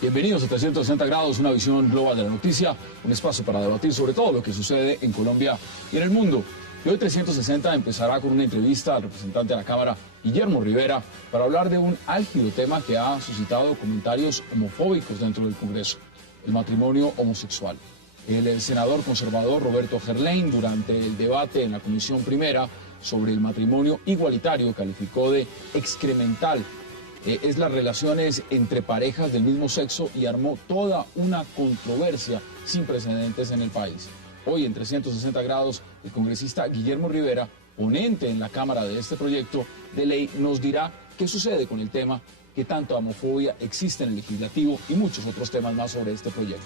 Bienvenidos a 360 grados, una visión global de la noticia, un espacio para debatir sobre todo lo que sucede en Colombia y en el mundo. Y hoy 360 empezará con una entrevista al representante de la Cámara, Guillermo Rivera, para hablar de un álgido tema que ha suscitado comentarios homofóbicos dentro del Congreso, el matrimonio homosexual. El senador conservador Roberto Gerlain, durante el debate en la Comisión Primera sobre el matrimonio igualitario, calificó de excremental es las relaciones entre parejas del mismo sexo y armó toda una controversia sin precedentes en el país. Hoy en 360 grados, el congresista Guillermo Rivera, ponente en la Cámara de este proyecto de ley, nos dirá qué sucede con el tema, qué tanta homofobia existe en el legislativo y muchos otros temas más sobre este proyecto.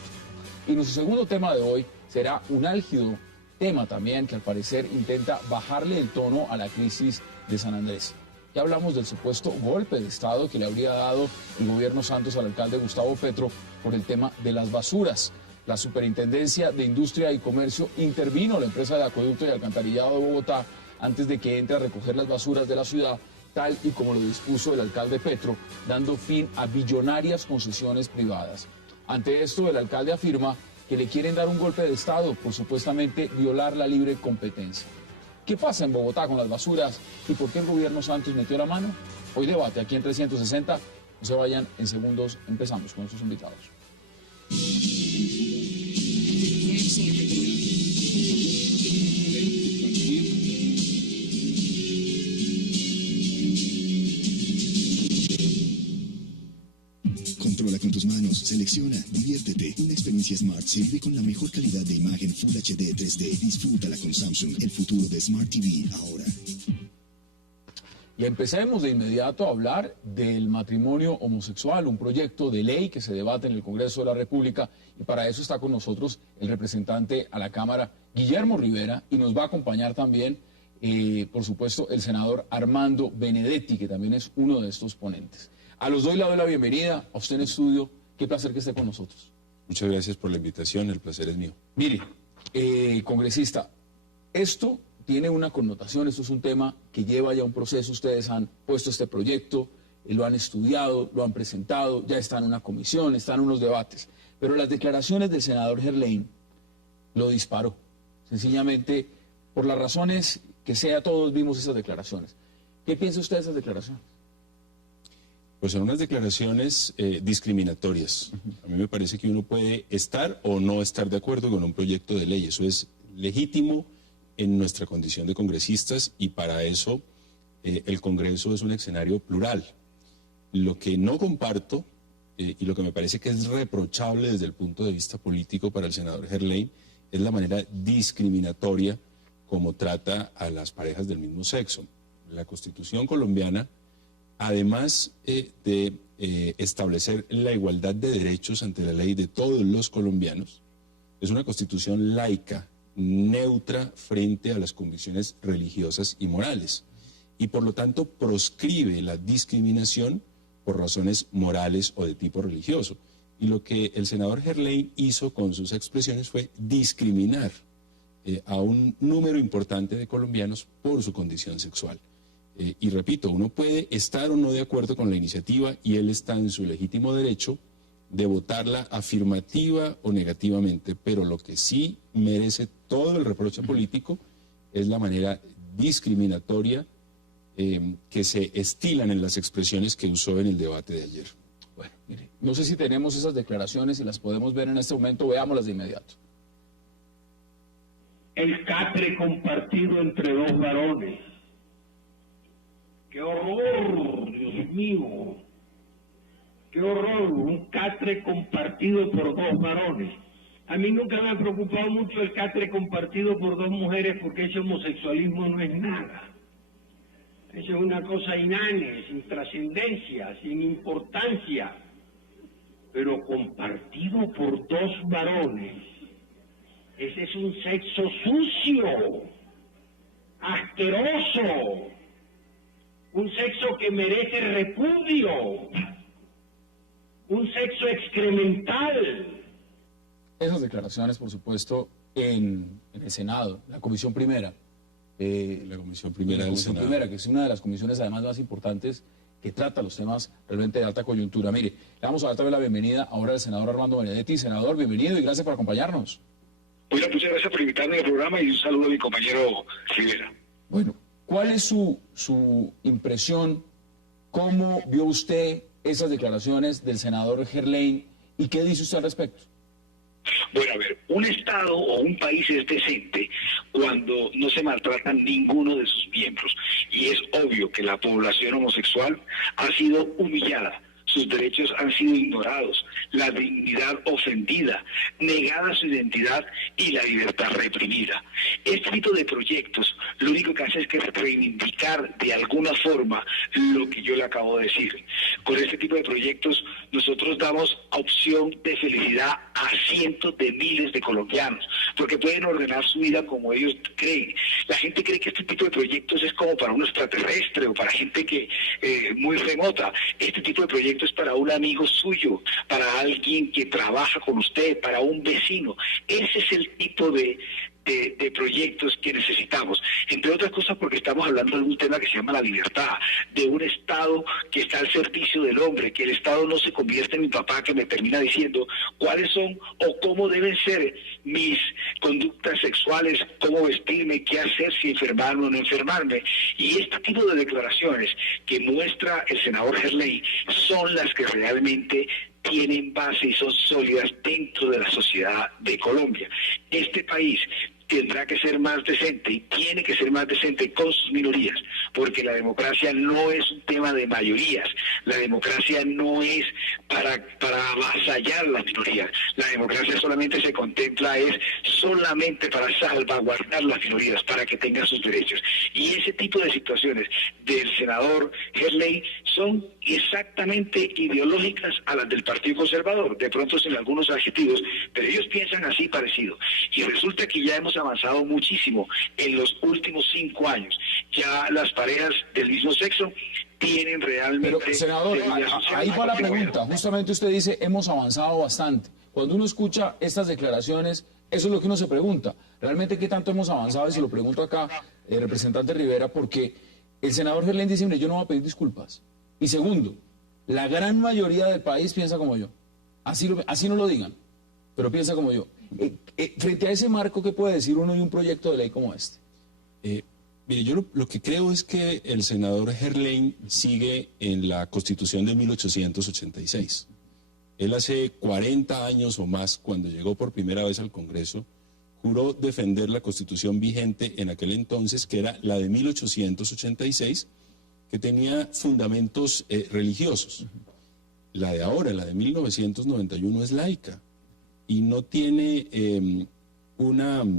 Y nuestro segundo tema de hoy será un álgido tema también que al parecer intenta bajarle el tono a la crisis de San Andrés. Ya hablamos del supuesto golpe de Estado que le habría dado el gobierno Santos al alcalde Gustavo Petro por el tema de las basuras. La Superintendencia de Industria y Comercio intervino la empresa de acueducto y alcantarillado de Bogotá antes de que entre a recoger las basuras de la ciudad, tal y como lo dispuso el alcalde Petro, dando fin a billonarias concesiones privadas. Ante esto, el alcalde afirma que le quieren dar un golpe de Estado por supuestamente violar la libre competencia. ¿Qué pasa en Bogotá con las basuras y por qué el gobierno Santos metió la mano? Hoy debate aquí en 360. No se vayan, en segundos empezamos con nuestros invitados. Controla con tus manos, selecciona, diviértete. Una experiencia Smart se vive con la mejor calidad de imagen Full HD 3D. Disfrútala con Samsung, el futuro de Smart TV ahora. Y empecemos de inmediato a hablar del matrimonio homosexual, un proyecto de ley que se debate en el Congreso de la República, y para eso está con nosotros el representante a la Cámara, Guillermo Rivera, y nos va a acompañar también, por supuesto, el senador Armando Benedetti, que también es uno de estos ponentes. A los dos le doy la bienvenida, a usted en estudio, qué placer que esté con nosotros. Muchas gracias por la invitación, el placer es mío. Mire, congresista, esto tiene una connotación, esto es un tema que lleva ya un proceso, ustedes han puesto este proyecto, lo han estudiado, lo han presentado, ya está en una comisión, están en unos debates, pero las declaraciones del senador Gerlain lo disparó, sencillamente por las razones que sea, todos vimos esas declaraciones. ¿Qué piensa usted de esas declaraciones? Pues son unas declaraciones discriminatorias. A mí me parece que uno puede estar o no estar de acuerdo con un proyecto de ley. Eso es legítimo en nuestra condición de congresistas y para eso el Congreso es un escenario plural. Lo que no comparto y lo que me parece que es reprochable desde el punto de vista político para el senador Gerlain es la manera discriminatoria como trata a las parejas del mismo sexo. La Constitución colombiana, además de establecer la igualdad de derechos ante la ley de todos los colombianos, es una constitución laica, neutra frente a las convicciones religiosas y morales, y por lo tanto proscribe la discriminación por razones morales o de tipo religioso. Y lo que el senador Gerlain hizo con sus expresiones fue discriminar a un número importante de colombianos por su condición sexual. Y repito, uno puede estar o no de acuerdo con la iniciativa y él está en su legítimo derecho de votarla afirmativa o negativamente, pero lo que sí merece todo el reproche político es la manera discriminatoria que se estilan en las expresiones que usó en el debate de ayer. Bueno, mire, no sé si tenemos esas declaraciones y las podemos ver en este momento, veámoslas de inmediato. El catre compartido entre dos varones. ¡Qué horror, Dios mío! ¡Qué horror! Un catre compartido por dos varones. A mí nunca me ha preocupado mucho el catre compartido por dos mujeres porque ese homosexualismo no es nada. Eso es una cosa inane, sin trascendencia, sin importancia. Pero compartido por dos varones, ese es un sexo sucio, asqueroso. Un sexo que merece repudio, un sexo excremental. Esas declaraciones, por supuesto, en el Senado, la Comisión Primera. La Comisión Primera del Senado. Primera, que es una de las comisiones además más importantes que trata los temas realmente de alta coyuntura. Mire, le vamos a dar también la bienvenida ahora al senador Armando Benedetti. Senador, bienvenido y gracias por acompañarnos. Hola, muchas gracias por invitarme al programa y un saludo a mi compañero Rivera. Bueno, ¿cuál es su impresión? ¿Cómo vio usted esas declaraciones del senador Gerlain y qué dice usted al respecto? Bueno, a ver, un Estado o un país es decente cuando no se maltratan ninguno de sus miembros. Y es obvio que la población homosexual ha sido humillada. Sus derechos han sido ignorados, la dignidad ofendida, negada su identidad y la libertad reprimida. Este tipo de proyectos lo único que hace es que reivindicar de alguna forma lo que yo le acabo de decir. Con este tipo de proyectos nosotros damos opción de felicidad a cientos de miles de colombianos, porque pueden ordenar su vida como ellos creen. La gente cree que este tipo de proyectos es como para un extraterrestre o para gente que muy remota. Este tipo de proyectos es para un amigo suyo, para alguien que trabaja con usted, para un vecino. Ese es el tipo de proyectos que necesitamos, entre otras cosas porque estamos hablando de un tema que se llama la libertad, de un Estado que está al servicio del hombre, que el Estado no se convierte en mi papá que me termina diciendo cuáles son o cómo deben ser mis conductas sexuales, cómo vestirme, qué hacer, si enfermarme o no enfermarme. Y este tipo de declaraciones que muestra el senador Gerlain son las que realmente tienen base y son sólidas dentro de la sociedad de Colombia. Este país tendrá que ser más decente y tiene que ser más decente con sus minorías, porque la democracia no es un tema de mayorías, la democracia no es para avasallar las minorías, la democracia solamente se contempla solamente para salvaguardar las minorías, para que tengan sus derechos. Y ese tipo de situaciones del senador Gerlain son exactamente ideológicas a las del Partido Conservador, de pronto sin algunos adjetivos, pero ellos piensan así parecido. Y resulta que ya hemos avanzado muchísimo en los últimos 5 años. Ya las parejas del mismo sexo tienen realmente... Pero, senador, ahí va la pregunta. Justamente usted dice, hemos avanzado bastante. Cuando uno escucha estas declaraciones, eso es lo que uno se pregunta. ¿Realmente qué tanto hemos avanzado? Y se lo pregunto acá, representante Rivera, porque el senador Gerlain dice, mire, yo no voy a pedir disculpas. Y segundo, la gran mayoría del país piensa como yo. Así no lo digan, pero piensa como yo. Frente a ese marco, ¿qué puede decir uno de un proyecto de ley como este? Mire, yo lo que creo es que el senador Gerlain sigue en la Constitución de 1886. Él hace 40 años o más, cuando llegó por primera vez al Congreso, juró defender la Constitución vigente en aquel entonces, que era la de 1886, que tenía fundamentos religiosos. La de ahora, la de 1991, es laica y no tiene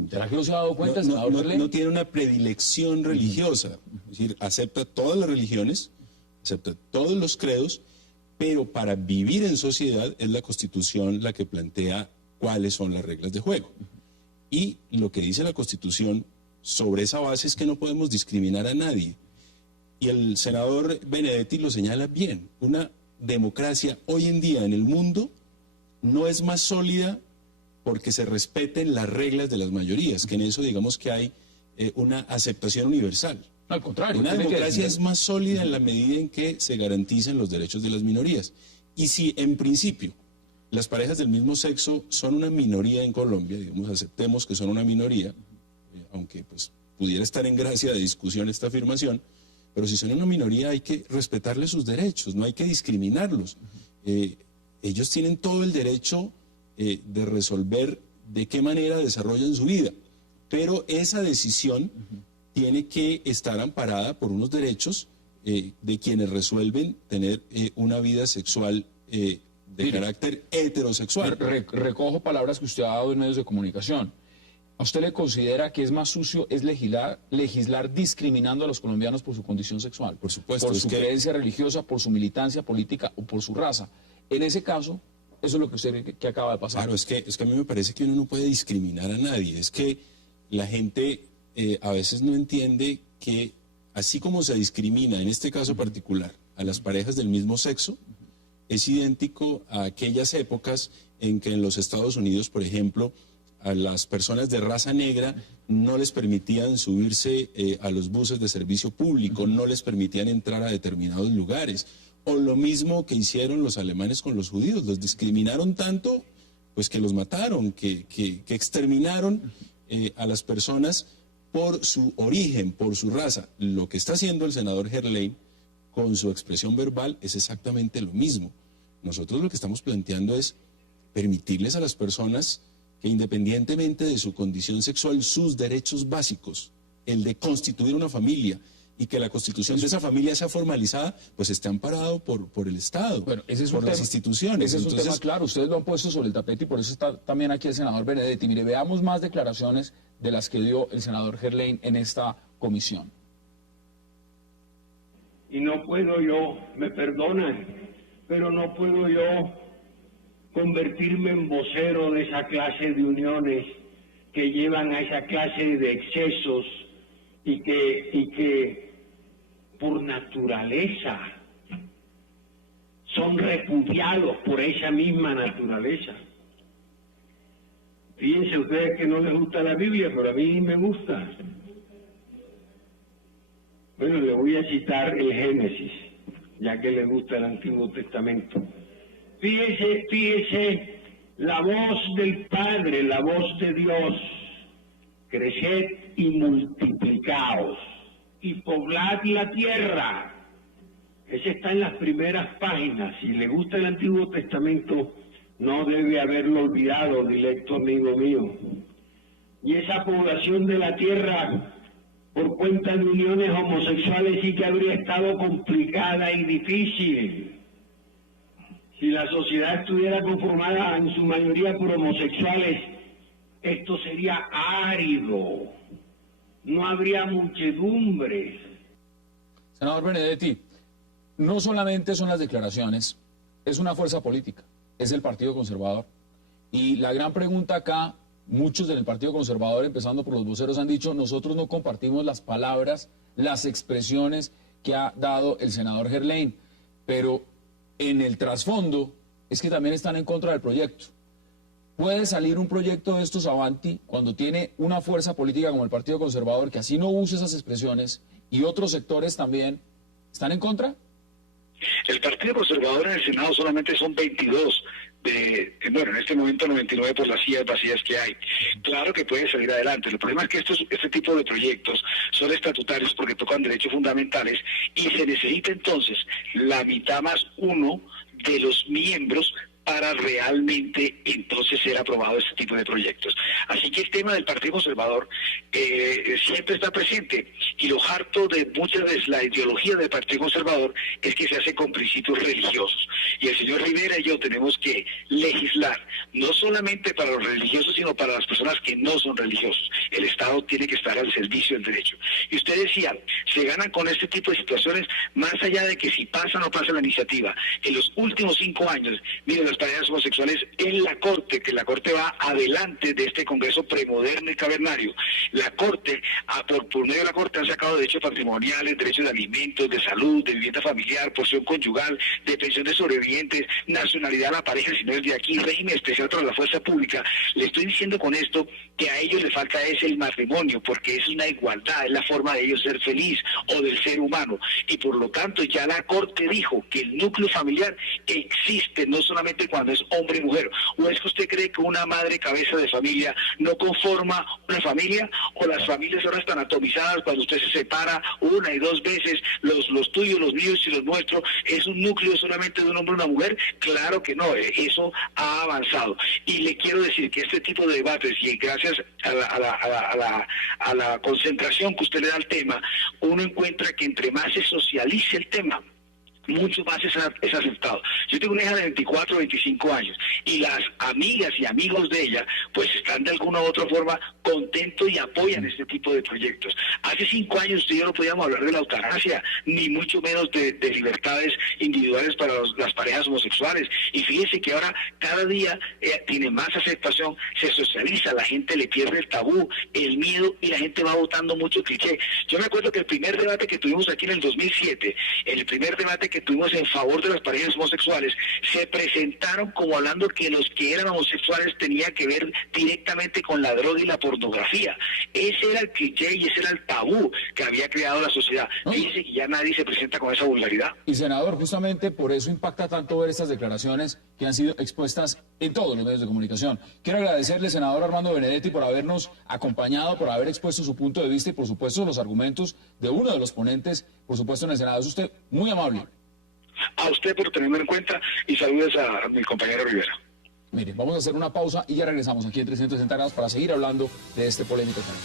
¿Será que no se ha dado cuenta, senador Gerlain? no tiene una predilección religiosa. Es decir, acepta todas las religiones, acepta todos los credos, pero para vivir en sociedad es la Constitución la que plantea cuáles son las reglas de juego. Y lo que dice la Constitución sobre esa base es que no podemos discriminar a nadie. Y el senador Benedetti lo señala bien. Una democracia hoy en día en el mundo no es más sólida porque se respeten las reglas de las mayorías, que en eso digamos que hay una aceptación universal. No, al contrario. Una democracia es más sólida en la medida en que se garanticen los derechos de las minorías. Y si en principio las parejas del mismo sexo son una minoría en Colombia, digamos, aceptemos que son una minoría, aunque pues pudiera estar en gracia de discusión esta afirmación, pero si son una minoría hay que respetarles sus derechos, no hay que discriminarlos. Ellos tienen todo el derecho de resolver de qué manera desarrollan su vida, pero esa decisión tiene que estar amparada por unos derechos de quienes resuelven tener una vida sexual de carácter heterosexual. Recojo palabras que usted ha dado en medios de comunicación. ¿A usted le considera que es más sucio es legislar discriminando a los colombianos por su condición sexual? Por supuesto. Por su creencia religiosa, por su militancia política o por su raza. En ese caso, eso es lo que usted que acaba de pasar. Claro, es que a mí me parece que uno no puede discriminar a nadie. Es que la gente a veces no entiende que así como se discrimina en este caso particular a las parejas del mismo sexo, es idéntico a aquellas épocas en que en los Estados Unidos, por ejemplo, a las personas de raza negra no les permitían subirse a los buses de servicio público, no les permitían entrar a determinados lugares. O lo mismo que hicieron los alemanes con los judíos, los discriminaron tanto, pues que los mataron, que exterminaron a las personas por su origen, por su raza. Lo que está haciendo el senador Gerlain con su expresión verbal es exactamente lo mismo. Nosotros lo que estamos planteando es permitirles a las personas que independientemente de su condición sexual, sus derechos básicos, el de constituir una familia, y que la constitución de esa familia sea formalizada, pues esté amparado por el Estado, bueno, ese es por las instituciones. Ese es un tema claro, ustedes lo han puesto sobre el tapete y por eso está también aquí el senador Benedetti. Mire, veamos más declaraciones de las que dio el senador Gerlain en esta comisión. Y no puedo yo, me perdonan, pero no puedo yo convertirme en vocero de esa clase de uniones que llevan a esa clase de excesos y que por naturaleza son repudiados por esa misma naturaleza. Fíjense ustedes que no les gusta la Biblia, pero a mí me gusta. Bueno, le voy a citar el Génesis, ya que le gusta el Antiguo Testamento. Fíjese la voz del Padre, la voz de Dios. Creced y multiplicaos y poblad la tierra. Ese está en las primeras páginas. Si le gusta el Antiguo Testamento, no debe haberlo olvidado, directo amigo mío. Y esa población de la tierra, por cuenta de uniones homosexuales, sí que habría estado complicada y difícil. Si la sociedad estuviera conformada en su mayoría por homosexuales, esto sería árido, no habría muchedumbre. Senador Benedetti, no solamente son las declaraciones, es una fuerza política, es el Partido Conservador. Y la gran pregunta acá, muchos del Partido Conservador, empezando por los voceros, han dicho, nosotros no compartimos las palabras, las expresiones que ha dado el senador Gerlain, pero en el trasfondo es que también están en contra del proyecto. ¿Puede salir un proyecto de estos avanti cuando tiene una fuerza política como el Partido Conservador que así no use esas expresiones y otros sectores también están en contra? El Partido Conservador en el Senado solamente son 22, bueno, en este momento 99 por las sillas vacías que hay. Claro que puede salir adelante. El problema es que este tipo de proyectos son estatutarios porque tocan derechos fundamentales y se necesita entonces la mitad más uno de los miembros para realmente entonces ser aprobado este tipo de proyectos. Así que el tema del Partido Conservador siempre está presente, y lo harto de muchas veces la ideología del Partido Conservador es que se hace con principios religiosos, y el señor Rivera y yo tenemos que legislar, no solamente para los religiosos, sino para las personas que no son religiosos. El Estado tiene que estar al servicio del derecho. Y usted decía, se ganan con este tipo de situaciones, más allá de que si pasa o no pasa la iniciativa. En los últimos 5 años, miren, las parejas homosexuales en la Corte, que la Corte va adelante de este Congreso premoderno y cavernario. La Corte, por medio de la Corte, han sacado derechos patrimoniales, derechos de alimentos, de salud, de vivienda familiar, porción conyugal, de pensión de sobrevivientes, nacionalidad a la pareja si no es de aquí, régimen especial para la fuerza pública. Le estoy diciendo con esto que a ellos les falta es el matrimonio, porque es una igualdad, es la forma de ellos ser feliz o del ser humano. Y por lo tanto ya la Corte dijo que el núcleo familiar existe, no solamente cuando es hombre y mujer. ¿O es que usted cree que una madre cabeza de familia no conforma una familia? ¿O las familias ahora están atomizadas cuando usted se separa 1 y 2 veces, los tuyos, los míos y los nuestros? ¿Es un núcleo solamente de un hombre y una mujer? Claro que no, eso ha avanzado. Y le quiero decir que este tipo de debates, y gracias a la concentración que usted le da al tema, uno encuentra que entre más se socialice el tema, mucho más es aceptado. Yo tengo una hija de 24 o 25 años y las amigas y amigos de ella pues están de alguna u otra forma contentos y apoyan este tipo de proyectos. Hace 5 años usted y yo no podíamos hablar de la eutanasia, ni mucho menos de libertades individuales para las parejas homosexuales. Y fíjense que ahora cada día tiene más aceptación, se socializa, la gente le pierde el tabú, el miedo, y la gente va votando mucho cliché. Yo me acuerdo que el primer debate que tuvimos aquí en el 2007, el primer debate que que tuvimos en favor de las parejas homosexuales se presentaron como hablando que los que eran homosexuales tenía que ver directamente con la droga y la pornografía. Ese era el cliché y ese era el tabú que había creado la sociedad. Fíjense que ya nadie se presenta con esa vulgaridad. Y senador, justamente por eso impacta tanto ver estas declaraciones que han sido expuestas en todos los medios de comunicación. Quiero agradecerle, senador Armando Benedetti, por habernos acompañado, por haber expuesto su punto de vista y, por supuesto, los argumentos de uno de los ponentes, por supuesto, en el Senado. Es usted muy amable. A usted por tenerme en cuenta y saludos a mi compañero Rivera. Mire, vamos a hacer una pausa y ya regresamos aquí en 360 grados para seguir hablando de este polémico tema.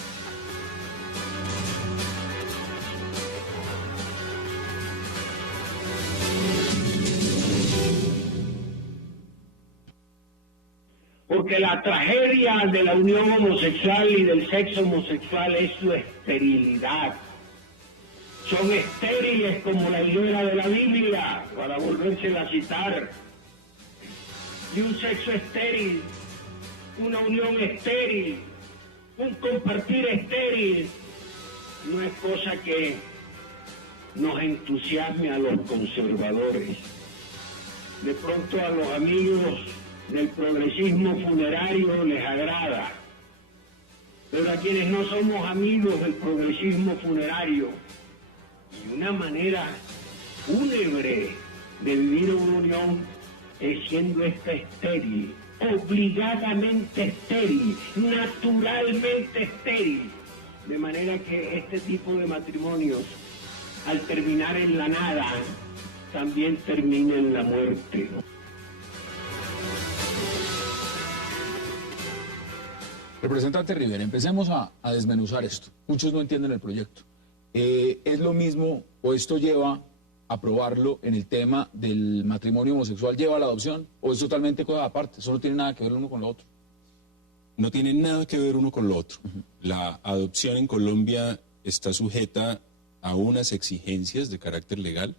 Porque la tragedia de la unión homosexual y del sexo homosexual es su esterilidad. Son estériles como la higuera de la Biblia, para volvérsela a citar. Y un sexo estéril, una unión estéril, un compartir estéril, no es cosa que nos entusiasme a los conservadores. De pronto a los amigos del progresismo funerario les agrada, pero a quienes no somos amigos del progresismo funerario, y una manera fúnebre de vivir una unión es siendo esta estéril, obligadamente estéril, naturalmente estéril, de manera que este tipo de matrimonios, al terminar en la nada, también termina en la muerte. Representante Rivera, empecemos a desmenuzar esto. Muchos no entienden el proyecto. ¿Es lo mismo o esto lleva a aprobarlo en el tema del matrimonio homosexual, lleva a la adopción, o es totalmente cosa aparte? ¿Eso no tiene nada que ver uno con lo otro? No tiene nada que ver uno con lo otro. La adopción en Colombia está sujeta a unas exigencias de carácter legal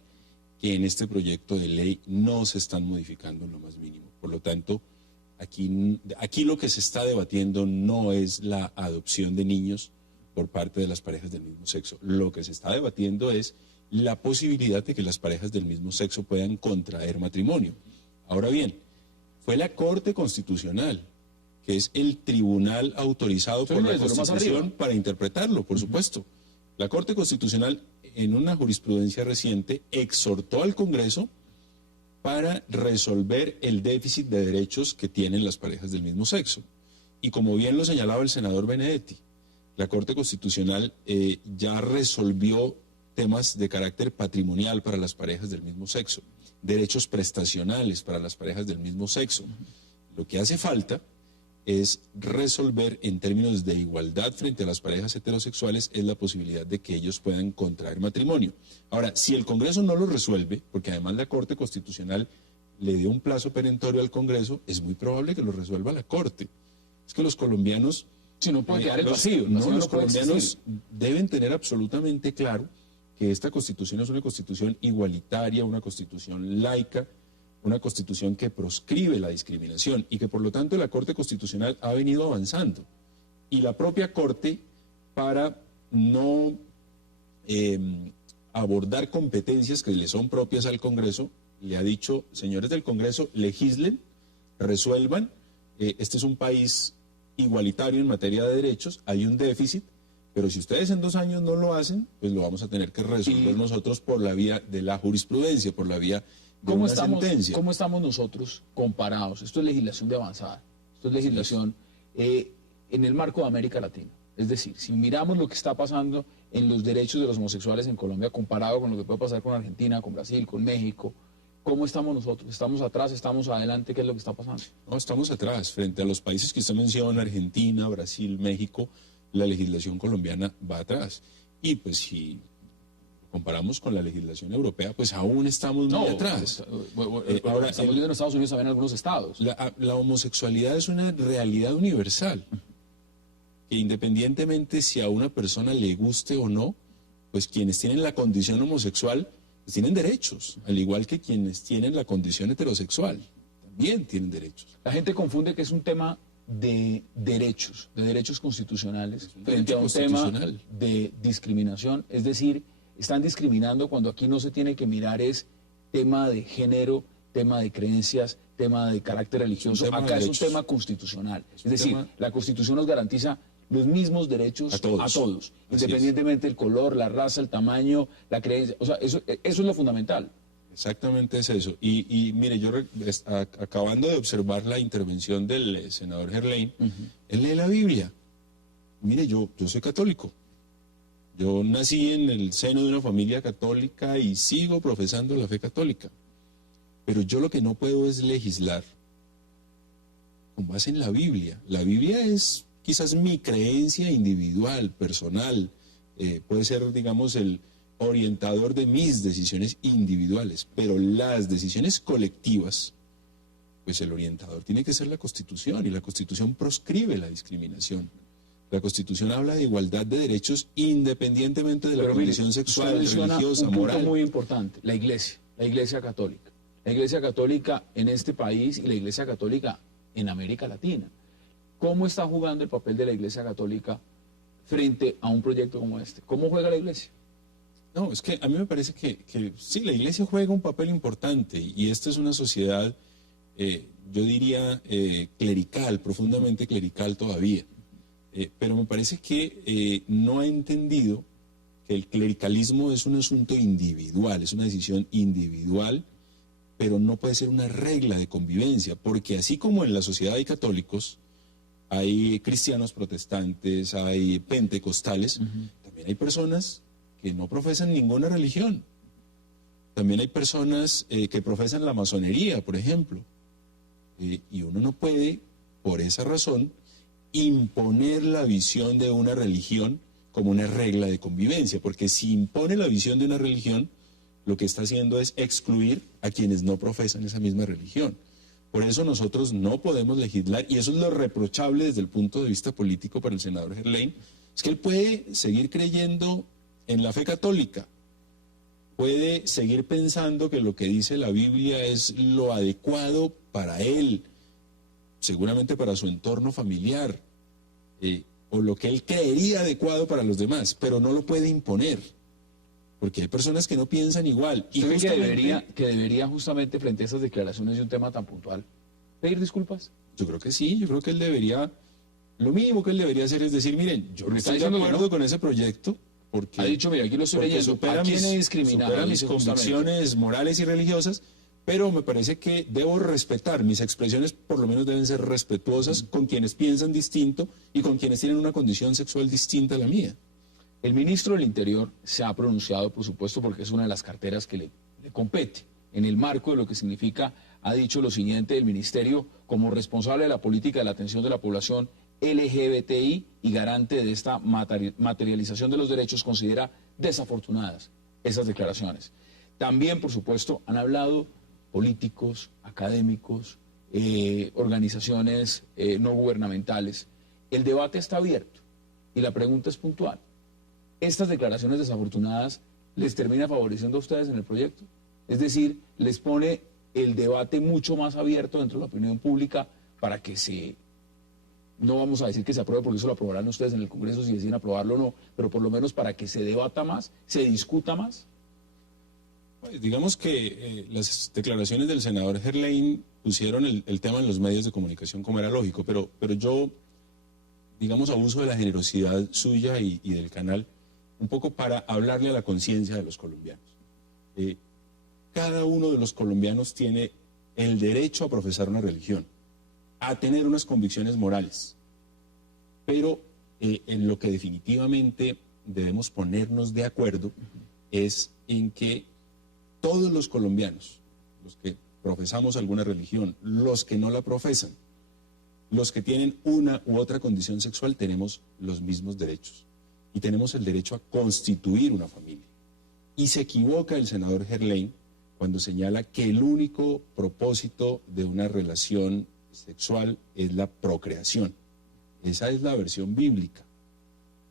que en este proyecto de ley no se están modificando en lo más mínimo. Por lo tanto, aquí lo que se está debatiendo no es la adopción de niños por parte de las parejas del mismo sexo. Lo que se está debatiendo es la posibilidad de que las parejas del mismo sexo puedan contraer matrimonio. Ahora bien, fue la Corte Constitucional, que es el tribunal autorizado por la Constitución para interpretarlo, por supuesto. La Corte Constitucional, en una jurisprudencia reciente, exhortó al Congreso para resolver el déficit de derechos que tienen las parejas del mismo sexo. Y como bien lo señalaba el senador Benedetti, la Corte Constitucional ya resolvió temas de carácter patrimonial para las parejas del mismo sexo, derechos prestacionales para las parejas del mismo sexo. Lo que hace falta es resolver en términos de igualdad frente a las parejas heterosexuales es la posibilidad de que ellos puedan contraer matrimonio. Ahora, si el Congreso no lo resuelve, porque además la Corte Constitucional le dio un plazo perentorio al Congreso, es muy probable que lo resuelva la Corte. Es que los colombianos... Si no puede quedar el vacío. Los colombianos deben tener absolutamente claro que esta Constitución es una Constitución igualitaria, una Constitución laica, una Constitución que proscribe la discriminación y que por lo tanto la Corte Constitucional ha venido avanzando. Y la propia Corte, para no abordar competencias que le son propias al Congreso, le ha dicho, señores del Congreso, legislen, resuelvan, este es un país igualitario en materia de derechos, hay un déficit, pero si ustedes en 2 años no lo hacen, pues lo vamos a tener que resolver nosotros por la vía de la jurisprudencia, por la vía de una sentencia. ¿Cómo estamos nosotros comparados? Esto es legislación de avanzada, esto es legislación en el marco de América Latina. Es decir, si miramos lo que está pasando en los derechos de los homosexuales en Colombia comparado con lo que puede pasar con Argentina, con Brasil, con México, ¿cómo estamos nosotros? ¿Estamos atrás? ¿Estamos adelante? ¿Qué es lo que está pasando? No, estamos atrás. Frente a los países que usted menciona, Argentina, Brasil, México, la legislación colombiana va atrás. Y pues si comparamos con la legislación europea, pues aún estamos muy atrás. Ahora, estamos viendo en Estados Unidos también en algunos estados. La homosexualidad es una realidad universal, que independientemente si a una persona le guste o no, pues quienes tienen la condición homosexual pues tienen derechos, al igual que quienes tienen la condición heterosexual, también tienen derechos. La gente confunde que es un tema de derechos constitucionales, frente a un tema de discriminación, es decir, están discriminando cuando aquí no se tiene que mirar es tema de género, tema de creencias, tema de carácter religioso. Acá es un tema constitucional. Es decir, la Constitución nos garantiza los mismos derechos a todos independientemente del color, la raza, el tamaño, la creencia. O sea, eso es lo fundamental. Exactamente es eso. Y mire, yo acabando de observar la intervención del senador Gerlain, él lee la Biblia. Mire, yo soy católico. Yo nací en el seno de una familia católica y sigo profesando la fe católica. Pero yo lo que no puedo es legislar con base en la Biblia. La Biblia es quizás mi creencia individual, personal. Puede ser, digamos, el orientador de mis decisiones individuales. Pero las decisiones colectivas, pues el orientador tiene que ser la Constitución. Y la Constitución proscribe la discriminación. La Constitución habla de igualdad de derechos independientemente de la condición sexual, religiosa, moral. Punto muy importante, la Iglesia Católica. La Iglesia Católica en este país y la Iglesia Católica en América Latina. ¿Cómo está jugando el papel de la Iglesia Católica frente a un proyecto como este? ¿Cómo juega la Iglesia? No, es que a mí me parece que sí, la Iglesia juega un papel importante y esta es una sociedad, yo diría, clerical, profundamente clerical todavía. Pero me parece que no ha entendido que el clericalismo es un asunto individual, es una decisión individual, pero no puede ser una regla de convivencia, porque así como en la sociedad hay católicos, hay cristianos protestantes, hay pentecostales, también hay personas que no profesan ninguna religión. También hay personas que profesan la masonería, por ejemplo. Y uno no puede, por esa razón, imponer la visión de una religión como una regla de convivencia, porque si impone la visión de una religión, lo que está haciendo es excluir a quienes no profesan esa misma religión. Por eso nosotros no podemos legislar, y eso es lo reprochable desde el punto de vista político para el senador Gerlain, es que él puede seguir creyendo en la fe católica, puede seguir pensando que lo que dice la Biblia es lo adecuado para él, seguramente para su entorno familiar, o lo que él creería adecuado para los demás, pero no lo puede imponer, porque hay personas que no piensan igual. Y que debería justamente frente a esas declaraciones de un tema tan puntual, pedir disculpas. Yo creo que sí, yo creo que él debería, lo mínimo que él debería hacer es decir, miren, yo no estoy de acuerdo con ese proyecto, porque ha dicho, mira, aquí lo estoy leyendo, supera mis convicciones morales y religiosas, pero me parece que debo respetar, mis expresiones por lo menos deben ser respetuosas con quienes piensan distinto y con quienes tienen una condición sexual distinta a la mía. El ministro del Interior se ha pronunciado, por supuesto, porque es una de las carteras que le compete. En el marco de lo que significa, ha dicho lo siguiente: el ministerio, como responsable de la política de la atención de la población LGBTI y garante de esta materialización de los derechos, considera desafortunadas esas declaraciones. También, por supuesto, han hablado políticos, académicos, organizaciones no gubernamentales. El debate está abierto y la pregunta es puntual. ¿Estas declaraciones desafortunadas les termina favoreciendo a ustedes en el proyecto? Es decir, les pone el debate mucho más abierto dentro de la opinión pública para que no vamos a decir que se apruebe, porque eso lo aprobarán ustedes en el Congreso si deciden aprobarlo o no, pero por lo menos para que se debata más, se discuta más. Digamos que las declaraciones del senador Gerlain pusieron el tema en los medios de comunicación como era lógico, pero yo, digamos, abuso de la generosidad suya y del canal, un poco para hablarle a la conciencia de los colombianos. Cada uno de los colombianos tiene el derecho a profesar una religión, a tener unas convicciones morales, pero en lo que definitivamente debemos ponernos de acuerdo es en que todos los colombianos, los que profesamos alguna religión, los que no la profesan, los que tienen una u otra condición sexual, tenemos los mismos derechos y tenemos el derecho a constituir una familia. Y se equivoca el senador Gerlain cuando señala que el único propósito de una relación sexual es la procreación. Esa es la versión bíblica,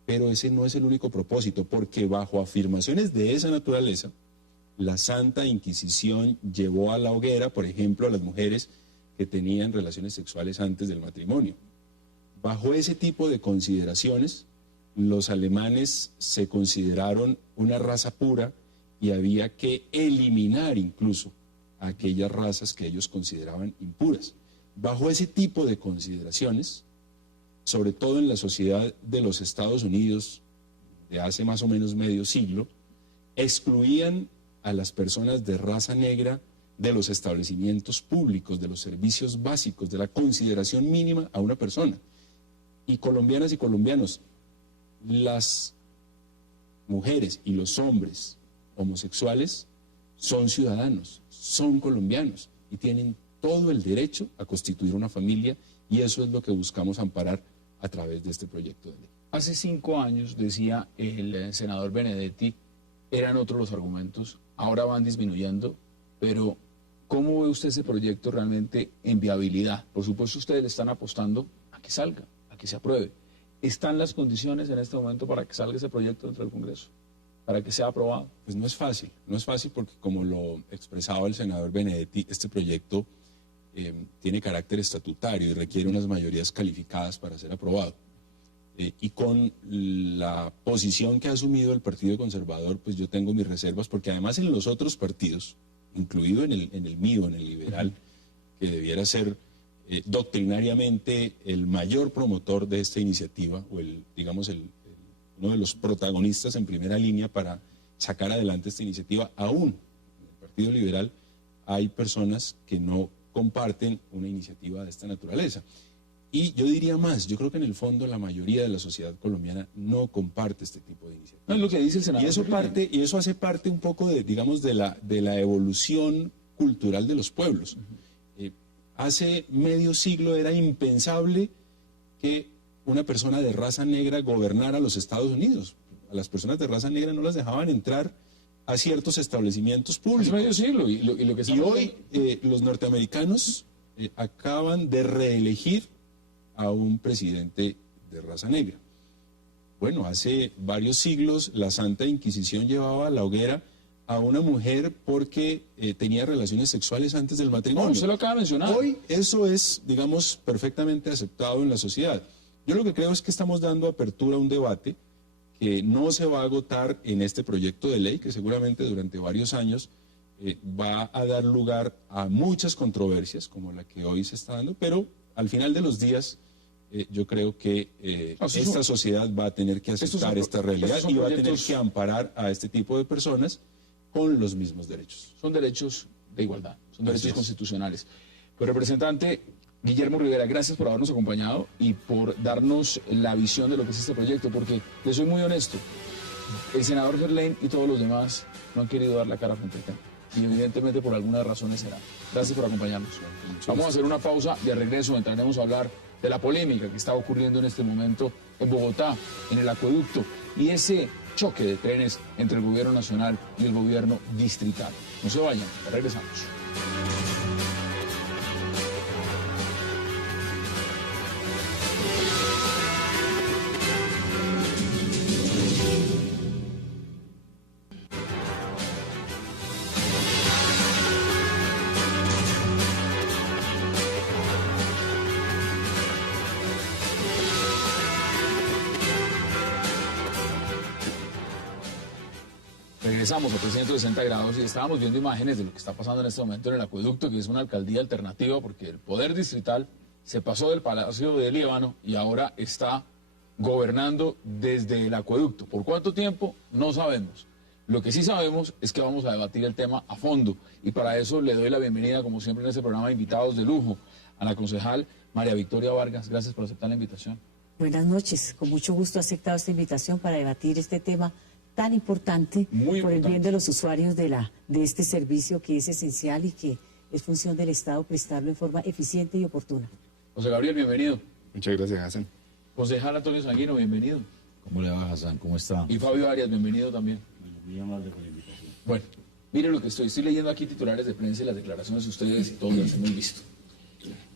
pero ese no es el único propósito, porque bajo afirmaciones de esa naturaleza, la Santa Inquisición llevó a la hoguera, por ejemplo, a las mujeres que tenían relaciones sexuales antes del matrimonio. Bajo ese tipo de consideraciones, los alemanes se consideraron una raza pura y había que eliminar incluso a aquellas razas que ellos consideraban impuras. Bajo ese tipo de consideraciones, sobre todo en la sociedad de los Estados Unidos de hace más o menos medio siglo, excluían a las personas de raza negra de los establecimientos públicos, de los servicios básicos, de la consideración mínima a una persona. Y colombianas y colombianos, las mujeres y los hombres homosexuales son ciudadanos, son colombianos y tienen todo el derecho a constituir una familia, y eso es lo que buscamos amparar a través de este proyecto de ley. Hace 5 años, decía el senador Benedetti, eran otros los argumentos, ahora van disminuyendo, pero ¿cómo ve usted ese proyecto realmente en viabilidad? Por supuesto, ustedes le están apostando a que salga, a que se apruebe. ¿Están las condiciones en este momento para que salga ese proyecto dentro del Congreso? ¿Para que sea aprobado? Pues no es fácil porque como lo expresaba el senador Benedetti, este proyecto tiene carácter estatutario y requiere unas mayorías calificadas para ser aprobado. Y con la posición que ha asumido el Partido Conservador, pues yo tengo mis reservas, porque además en los otros partidos, incluido en el mío, en el liberal, que debiera ser doctrinariamente el mayor promotor de esta iniciativa, o uno de los protagonistas en primera línea para sacar adelante esta iniciativa, aún en el Partido Liberal hay personas que no comparten una iniciativa de esta naturaleza. Y yo diría más, yo creo que en el fondo la mayoría de la sociedad colombiana no comparte este tipo de iniciativas. No es lo que dice el senador. Y eso hace parte un poco de la evolución cultural de los pueblos. Hace medio siglo era impensable que una persona de raza negra gobernara los Estados Unidos. A las personas de raza negra no las dejaban entrar a ciertos establecimientos públicos. Hace medio siglo. Y hoy los norteamericanos acaban de reelegir a un presidente de raza negra. Bueno, hace varios siglos la Santa Inquisición llevaba a la hoguera a una mujer porque tenía relaciones sexuales antes del matrimonio. Usted lo acaba de mencionar. Hoy eso es, digamos, perfectamente aceptado en la sociedad. Yo lo que creo es que estamos dando apertura a un debate que no se va a agotar en este proyecto de ley, que seguramente durante varios años va a dar lugar a muchas controversias, como la que hoy se está dando, pero al final de los días yo creo que esta sociedad va a tener que aceptar esta realidad y va a tener que amparar a este tipo de personas con los mismos derechos. Son derechos de igualdad, son derechos constitucionales. Pues, representante Guillermo Rivera, gracias por habernos acompañado y por darnos la visión de lo que es este proyecto, porque le soy muy honesto, el senador Gerlain y todos los demás no han querido dar la cara frente al tema, y evidentemente por algunas razones será. Gracias por acompañarnos. Vamos a hacer una pausa, de regreso entraremos a hablar de la polémica que está ocurriendo en este momento en Bogotá, en el acueducto, y ese choque de trenes entre el gobierno nacional y el gobierno distrital. No se vayan, ya regresamos. Regresamos a 360 grados y estábamos viendo imágenes de lo que está pasando en este momento en el acueducto, que es una alcaldía alternativa porque el poder distrital se pasó del Palacio de Líbano y ahora está gobernando desde el acueducto. ¿Por cuánto tiempo? No sabemos. Lo que sí sabemos es que vamos a debatir el tema a fondo y para eso le doy la bienvenida, como siempre en este programa, a invitados de lujo, a la concejal María Victoria Vargas. Gracias por aceptar la invitación. Buenas noches, con mucho gusto he aceptado esta invitación para debatir este tema tan importante por el bien de los usuarios de este servicio que es esencial y que es función del Estado prestarlo en forma eficiente y oportuna. José Gabriel, bienvenido. Muchas gracias, Hassan. Concejal Antonio Sanguino, bienvenido. ¿Cómo le va, Hassan? ¿Cómo está? Y Fabio Arias, bienvenido también. Muy amable por la invitación. Bueno, mire lo que estoy leyendo aquí titulares de prensa y las declaraciones de ustedes y todos las hemos visto.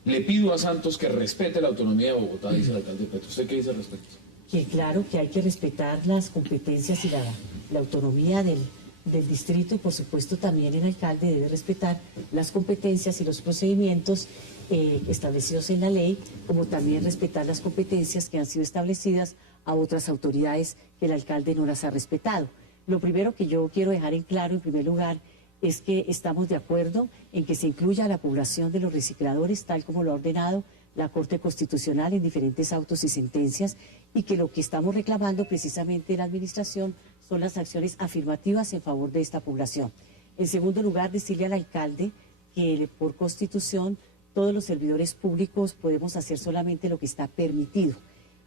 Le pido a Santos que respete la autonomía de Bogotá, dice el alcalde Petro. ¿Usted qué dice al respecto? Que claro que hay que respetar las competencias y la autonomía del distrito y por supuesto también el alcalde debe respetar las competencias y los procedimientos establecidos en la ley, como también respetar las competencias que han sido establecidas a otras autoridades que el alcalde no las ha respetado. Lo primero que yo quiero dejar en claro, en primer lugar, es que estamos de acuerdo en que se incluya a la población de los recicladores, tal como lo ha ordenado la Corte Constitucional en diferentes autos y sentencias, y que lo que estamos reclamando precisamente en la Administración son las acciones afirmativas en favor de esta población. En segundo lugar, decirle al alcalde que por Constitución todos los servidores públicos podemos hacer solamente lo que está permitido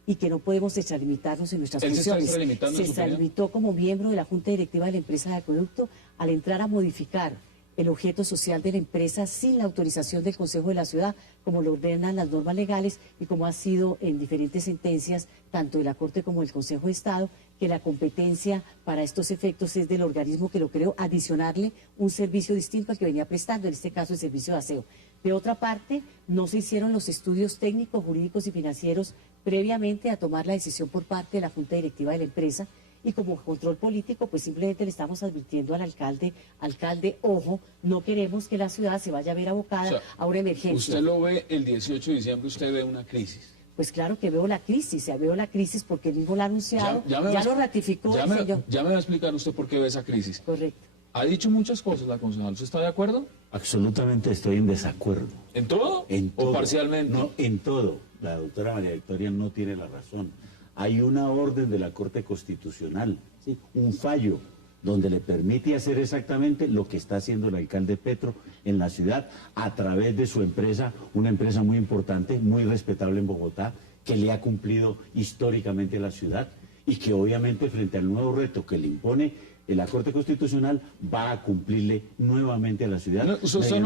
y que no podemos extralimitarnos en nuestras funciones. Se extralimitó como miembro de la Junta Directiva de la empresa de acueducto al entrar a modificar el objeto social de la empresa sin la autorización del Consejo de la Ciudad, como lo ordenan las normas legales y como ha sido en diferentes sentencias, tanto de la Corte como del Consejo de Estado, que la competencia para estos efectos es del organismo que lo creó, adicionarle un servicio distinto al que venía prestando, en este caso el servicio de aseo. De otra parte, no se hicieron los estudios técnicos, jurídicos y financieros previamente a tomar la decisión por parte de la Junta Directiva de la empresa, y como control político, pues simplemente le estamos advirtiendo al alcalde, ojo, no queremos que la ciudad se vaya a ver abocada a una emergencia. Usted lo ve el 18 de diciembre, usted ve una crisis. Pues claro que veo la crisis porque él mismo la ha anunciado, ya lo ratificó el señor. Ya me va a explicar usted por qué ve esa crisis. Correcto. Ha dicho muchas cosas la concejal, ¿usted está de acuerdo? Absolutamente estoy en desacuerdo. ¿En todo? En todo. ¿O parcialmente? No, en todo. La doctora María Victoria no tiene la razón. Hay una orden de la Corte Constitucional, ¿sí? Un fallo donde le permite hacer exactamente lo que está haciendo el alcalde Petro en la ciudad a través de su empresa, una empresa muy importante, muy respetable en Bogotá, que le ha cumplido históricamente a la ciudad y que obviamente frente al nuevo reto que le impone la Corte Constitucional va a cumplirle nuevamente a la ciudad. No, usted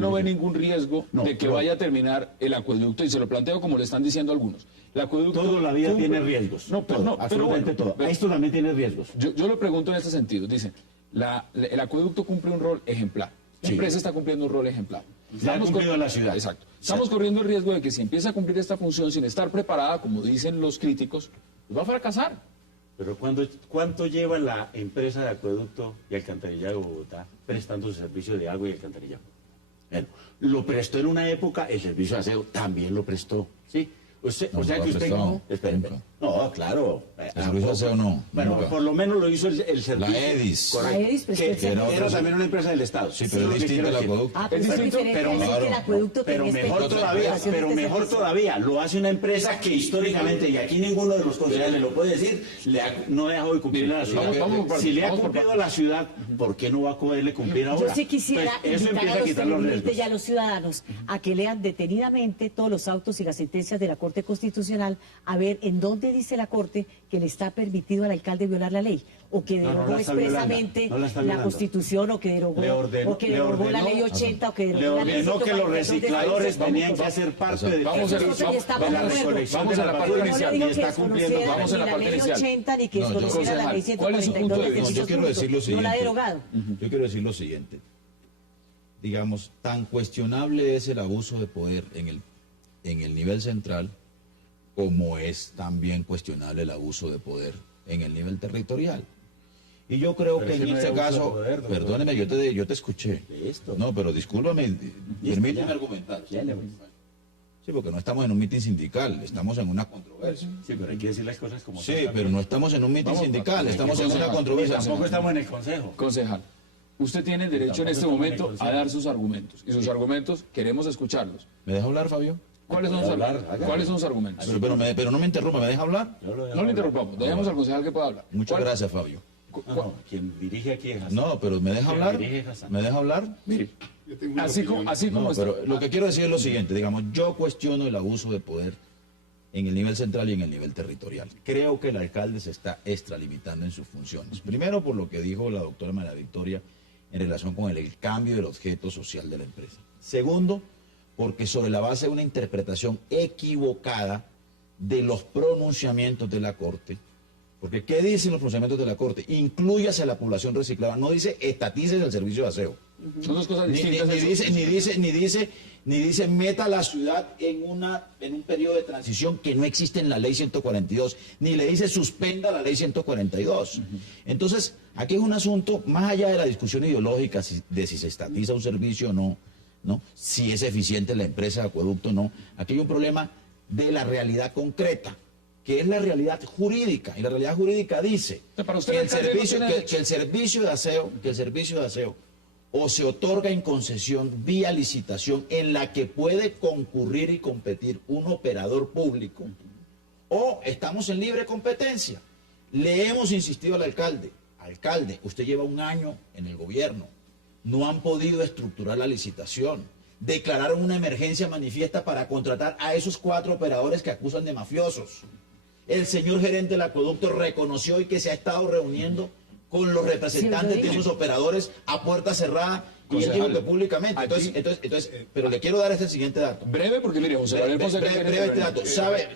no ve ningún riesgo de que vaya a terminar el acueducto, y se lo planteo como le están diciendo algunos. El acueducto toda la vida tiene riesgos. Absolutamente todo. Esto también tiene riesgos. Yo lo pregunto en este sentido. Dice, el acueducto cumple un rol ejemplar. La empresa está cumpliendo un rol ejemplar. Ha cumplido en la ciudad. Exacto. Estamos corriendo el riesgo de que si empieza a cumplir esta función sin estar preparada, como dicen los críticos, pues va a fracasar. Pero ¿cuánto lleva la empresa de acueducto y alcantarillado de Bogotá prestando su servicio de agua y alcantarillado? Bueno, lo prestó en una época, el servicio de aseo también lo prestó, ¿sí? O sea que usted... Espere. No, claro. El servicio de aseo no. Bueno, nunca. Por lo menos lo hizo el servicio. La EDIS. Correcto. La EDIS que era también una empresa del Estado. Sí, pero es distinto el acueducto. Pero es diferente decir que el acueducto pero tenía mejor todavía, lo hace una empresa que históricamente, y aquí ninguno de los concejales lo puede decir, no ha dejado de cumplir a la ciudad. Si le ha cumplido a la ciudad, ¿por qué no va a poderle cumplir ahora? Yo sí quisiera invitar a los televidentes y a los ciudadanos a que lean detenidamente todos los autos y las sentencias de la Corte Constitucional, a ver en dónde dice la Corte que le está permitido al alcalde violar la ley, o que derogó expresamente la Constitución, o que derogó la ley 80, o que derogó la ley 142. Le ordenó que los recicladores tenían que hacer parte de la recolección de la basura inicial, y está cumpliendo. Vamos a la parte inicial. 80, ni que desconociera la ley 142. Yo quiero decir lo siguiente. No la ha derogado. Yo quiero decir lo siguiente. Digamos, tan cuestionable es el abuso de poder en el nivel central, como es también cuestionable el abuso de poder en el nivel territorial. Y yo creo que en este caso, perdóneme, yo te escuché. No, pero discúlpame, permíteme argumentar. Sí, porque no estamos en un mitin sindical, estamos en una controversia. Sí, pero hay que decir las cosas como son. Sí, pero no estamos en un mitin sindical, estamos en una controversia. Tampoco estamos en el Consejo. Concejal, usted tiene el derecho en este momento a dar sus argumentos, y sus argumentos queremos escucharlos. ¿Me deja hablar, Fabio? ¿Cuáles son sus argumentos? Pero no me interrumpa, ¿me deja hablar? No le interrumpamos, dejemos al concejal que pueda hablar. Muchas gracias, Fabio. Quien dirige aquí es Hassan. No, pero ¿me deja hablar? ¿Me deja hablar? Mire, así como no, pero lo que quiero decir es lo siguiente, digamos, yo cuestiono el abuso de poder en el nivel central y en el nivel territorial. Creo que el alcalde se está extralimitando en sus funciones. Primero, por lo que dijo la doctora María Victoria en relación con el cambio del objeto social de la empresa. Segundo, porque sobre la base de una interpretación equivocada de los pronunciamientos de la Corte, porque ¿qué dicen los pronunciamientos de la Corte? Inclúyase a la población reciclada, no dice estatícese el servicio de aseo. Son dos cosas distintas. Ni dice meta a la ciudad en un periodo de transición que no existe en la ley 142, ni le dice suspenda la ley 142. Entonces, aquí es un asunto, más allá de la discusión ideológica de si se estatiza un servicio o no, si es eficiente la empresa de acueducto o no, aquí hay un problema de la realidad concreta, que es la realidad jurídica. Y la realidad jurídica dice Para usted, que el alcalde, servicio, no tiene que el servicio de aseo o se otorga en concesión vía licitación en la que puede concurrir y competir un operador público, o estamos en libre competencia. Le hemos insistido al alcalde, usted lleva un año en el gobierno, no han podido estructurar la licitación, declararon una emergencia manifiesta para contratar a esos 4 operadores que acusan de mafiosos. El señor gerente del acueducto reconoció hoy que se ha estado reuniendo con los representantes de esos operadores a puerta cerrada, y él dijo que públicamente. Entonces, pero le quiero dar este siguiente dato. Breve, porque mire, José Gabriel Fonseca breve este dato. ¿Sabe?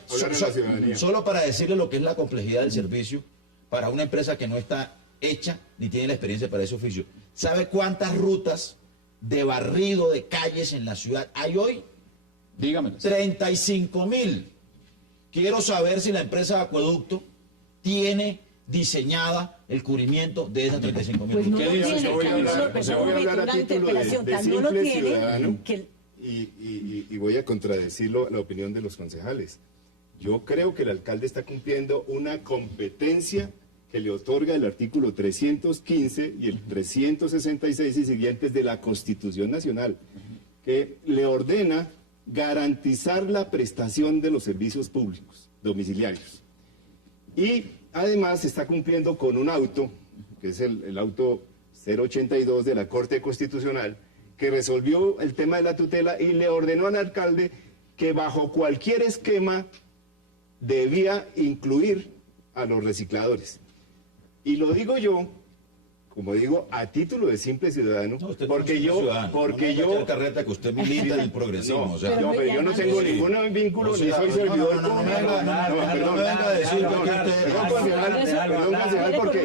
Solo para decirle lo que es la complejidad del servicio para una empresa que no está hecha ni tiene la experiencia para ese oficio. ¿Sabe cuántas rutas de barrido de calles en la ciudad hay hoy? Dígame. 35.000. Quiero saber si la empresa de acueducto tiene diseñada el cubrimiento de esas 35.000. Pues no ¿Qué lo dice? tiene, Yo voy a hablar a título de simple ciudadano y voy a contradecirlo la opinión de los concejales. Yo creo que el alcalde está cumpliendo una competencia que le otorga el artículo 315 y el 366 y siguientes de la Constitución Nacional, que le ordena garantizar la prestación de los servicios públicos domiciliarios. Y además está cumpliendo con un auto, que es el auto 082 de la Corte Constitucional, que resolvió el tema de la tutela y le ordenó al alcalde que bajo cualquier esquema debía incluir a los recicladores. Y lo digo yo, como digo, a título de simple ciudadano, porque yo carreta que usted milita del progresismo. Pero yo no tengo ningún vínculo, ni soy servidor público. No me venga a decir perdón, concejal, porque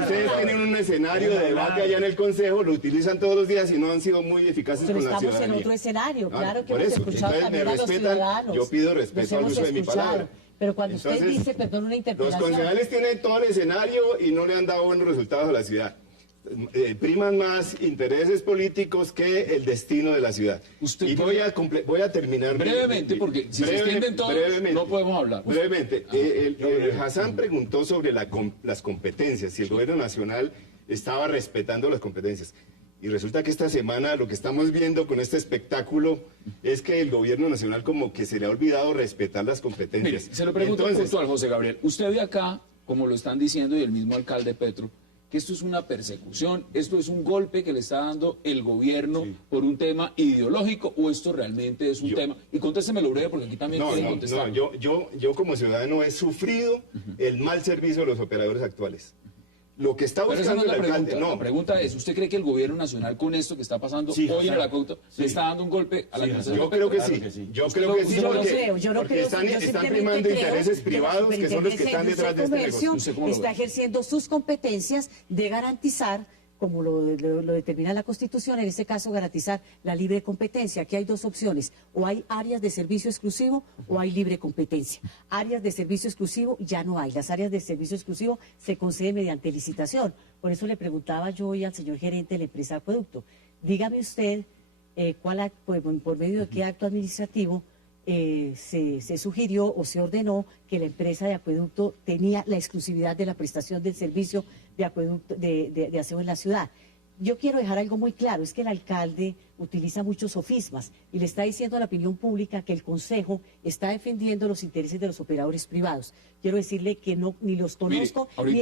ustedes tienen un escenario de debate allá en el Consejo, lo utilizan todos los días y no han sido muy eficaces con la ciudadanía. Pero estamos en otro escenario, claro que por hemos eso, escuchado también a los ciudadanos. yo pido respeto al uso de mi palabra. Pero cuando usted Entonces, dice, perdón, una interpretación... Los concejales tienen todo el escenario y no le han dado buenos resultados a la ciudad. Priman más intereses políticos que el destino de la ciudad. Y voy a terminar... Brevemente, porque si se extienden todos, no podemos hablar. Brevemente, Hassan preguntó sobre las competencias, si el gobierno nacional estaba respetando las competencias. Y resulta que esta semana lo que estamos viendo con este espectáculo es que el gobierno nacional como que se le ha olvidado respetar las competencias. Mire, se lo pregunto puntual, José Gabriel. Usted ve acá, como lo están diciendo y el mismo alcalde Petro, que esto es una persecución, esto es un golpe que le está dando el gobierno por un tema ideológico, o esto realmente es un tema. Y contéstemelo breve, porque aquí también quieren contestar. Yo como ciudadano he sufrido el mal servicio de los operadores actuales. Lo que está buscando el alcalde... La pregunta es, ¿usted cree que el gobierno nacional con esto que está pasando hoy en el acueducto le está dando un golpe a la administración? Yo creo que sí. Yo creo que sí, porque están primando intereses privados que son los que están detrás de este negocio. Está ejerciendo sus competencias de garantizar, como lo determina la Constitución, en este caso garantizar la libre competencia. Aquí hay dos opciones: o hay áreas de servicio exclusivo o hay libre competencia. Áreas de servicio exclusivo ya no hay. Las áreas de servicio exclusivo se conceden mediante licitación. Por eso le preguntaba yo hoy al señor gerente de la empresa Acueducto, dígame usted por medio de qué acto administrativo se sugirió o se ordenó que la empresa de acueducto tenía la exclusividad de la prestación del servicio de acueducto de aseo en la ciudad. Yo quiero dejar algo muy claro, es que el alcalde utiliza muchos sofismas y le está diciendo a la opinión pública que el Consejo está defendiendo los intereses de los operadores privados. Quiero decirle que no, ni los conozco, mire, ni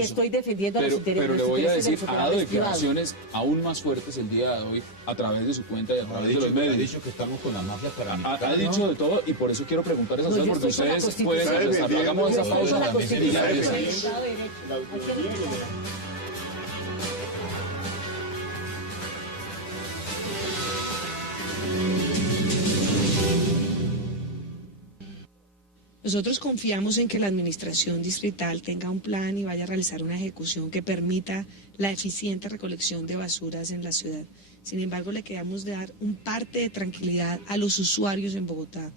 estoy defendiendo los intereses de los operadores privados. Pero le voy a decir, ha dado declaraciones aún más fuertes el día de hoy a través de su cuenta y a través de los medios. Ha dicho que estamos con las mafias paramilitares. Ha dicho de todo, y por eso quiero preguntar esas cosas, porque ustedes pueden contestar. Hagamos esa pausa. Nosotros confiamos en que la administración distrital tenga un plan y vaya a realizar una ejecución que permita la eficiente recolección de basuras en la ciudad. Sin embargo, le queremos dar un parte de tranquilidad a los usuarios en Bogotá.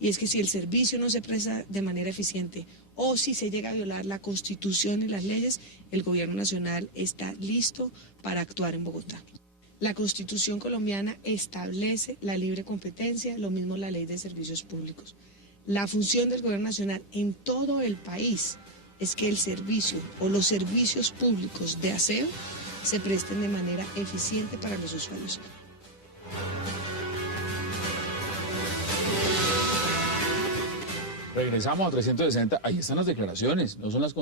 Y es que si el servicio no se presta de manera eficiente o si se llega a violar la Constitución y las leyes, el Gobierno Nacional está listo para actuar en Bogotá. La Constitución colombiana establece la libre competencia, lo mismo la Ley de Servicios Públicos. La función del Gobierno Nacional en todo el país es que el servicio o los servicios públicos de aseo se presten de manera eficiente para los usuarios. Regresamos a 360, ahí están las declaraciones, no son las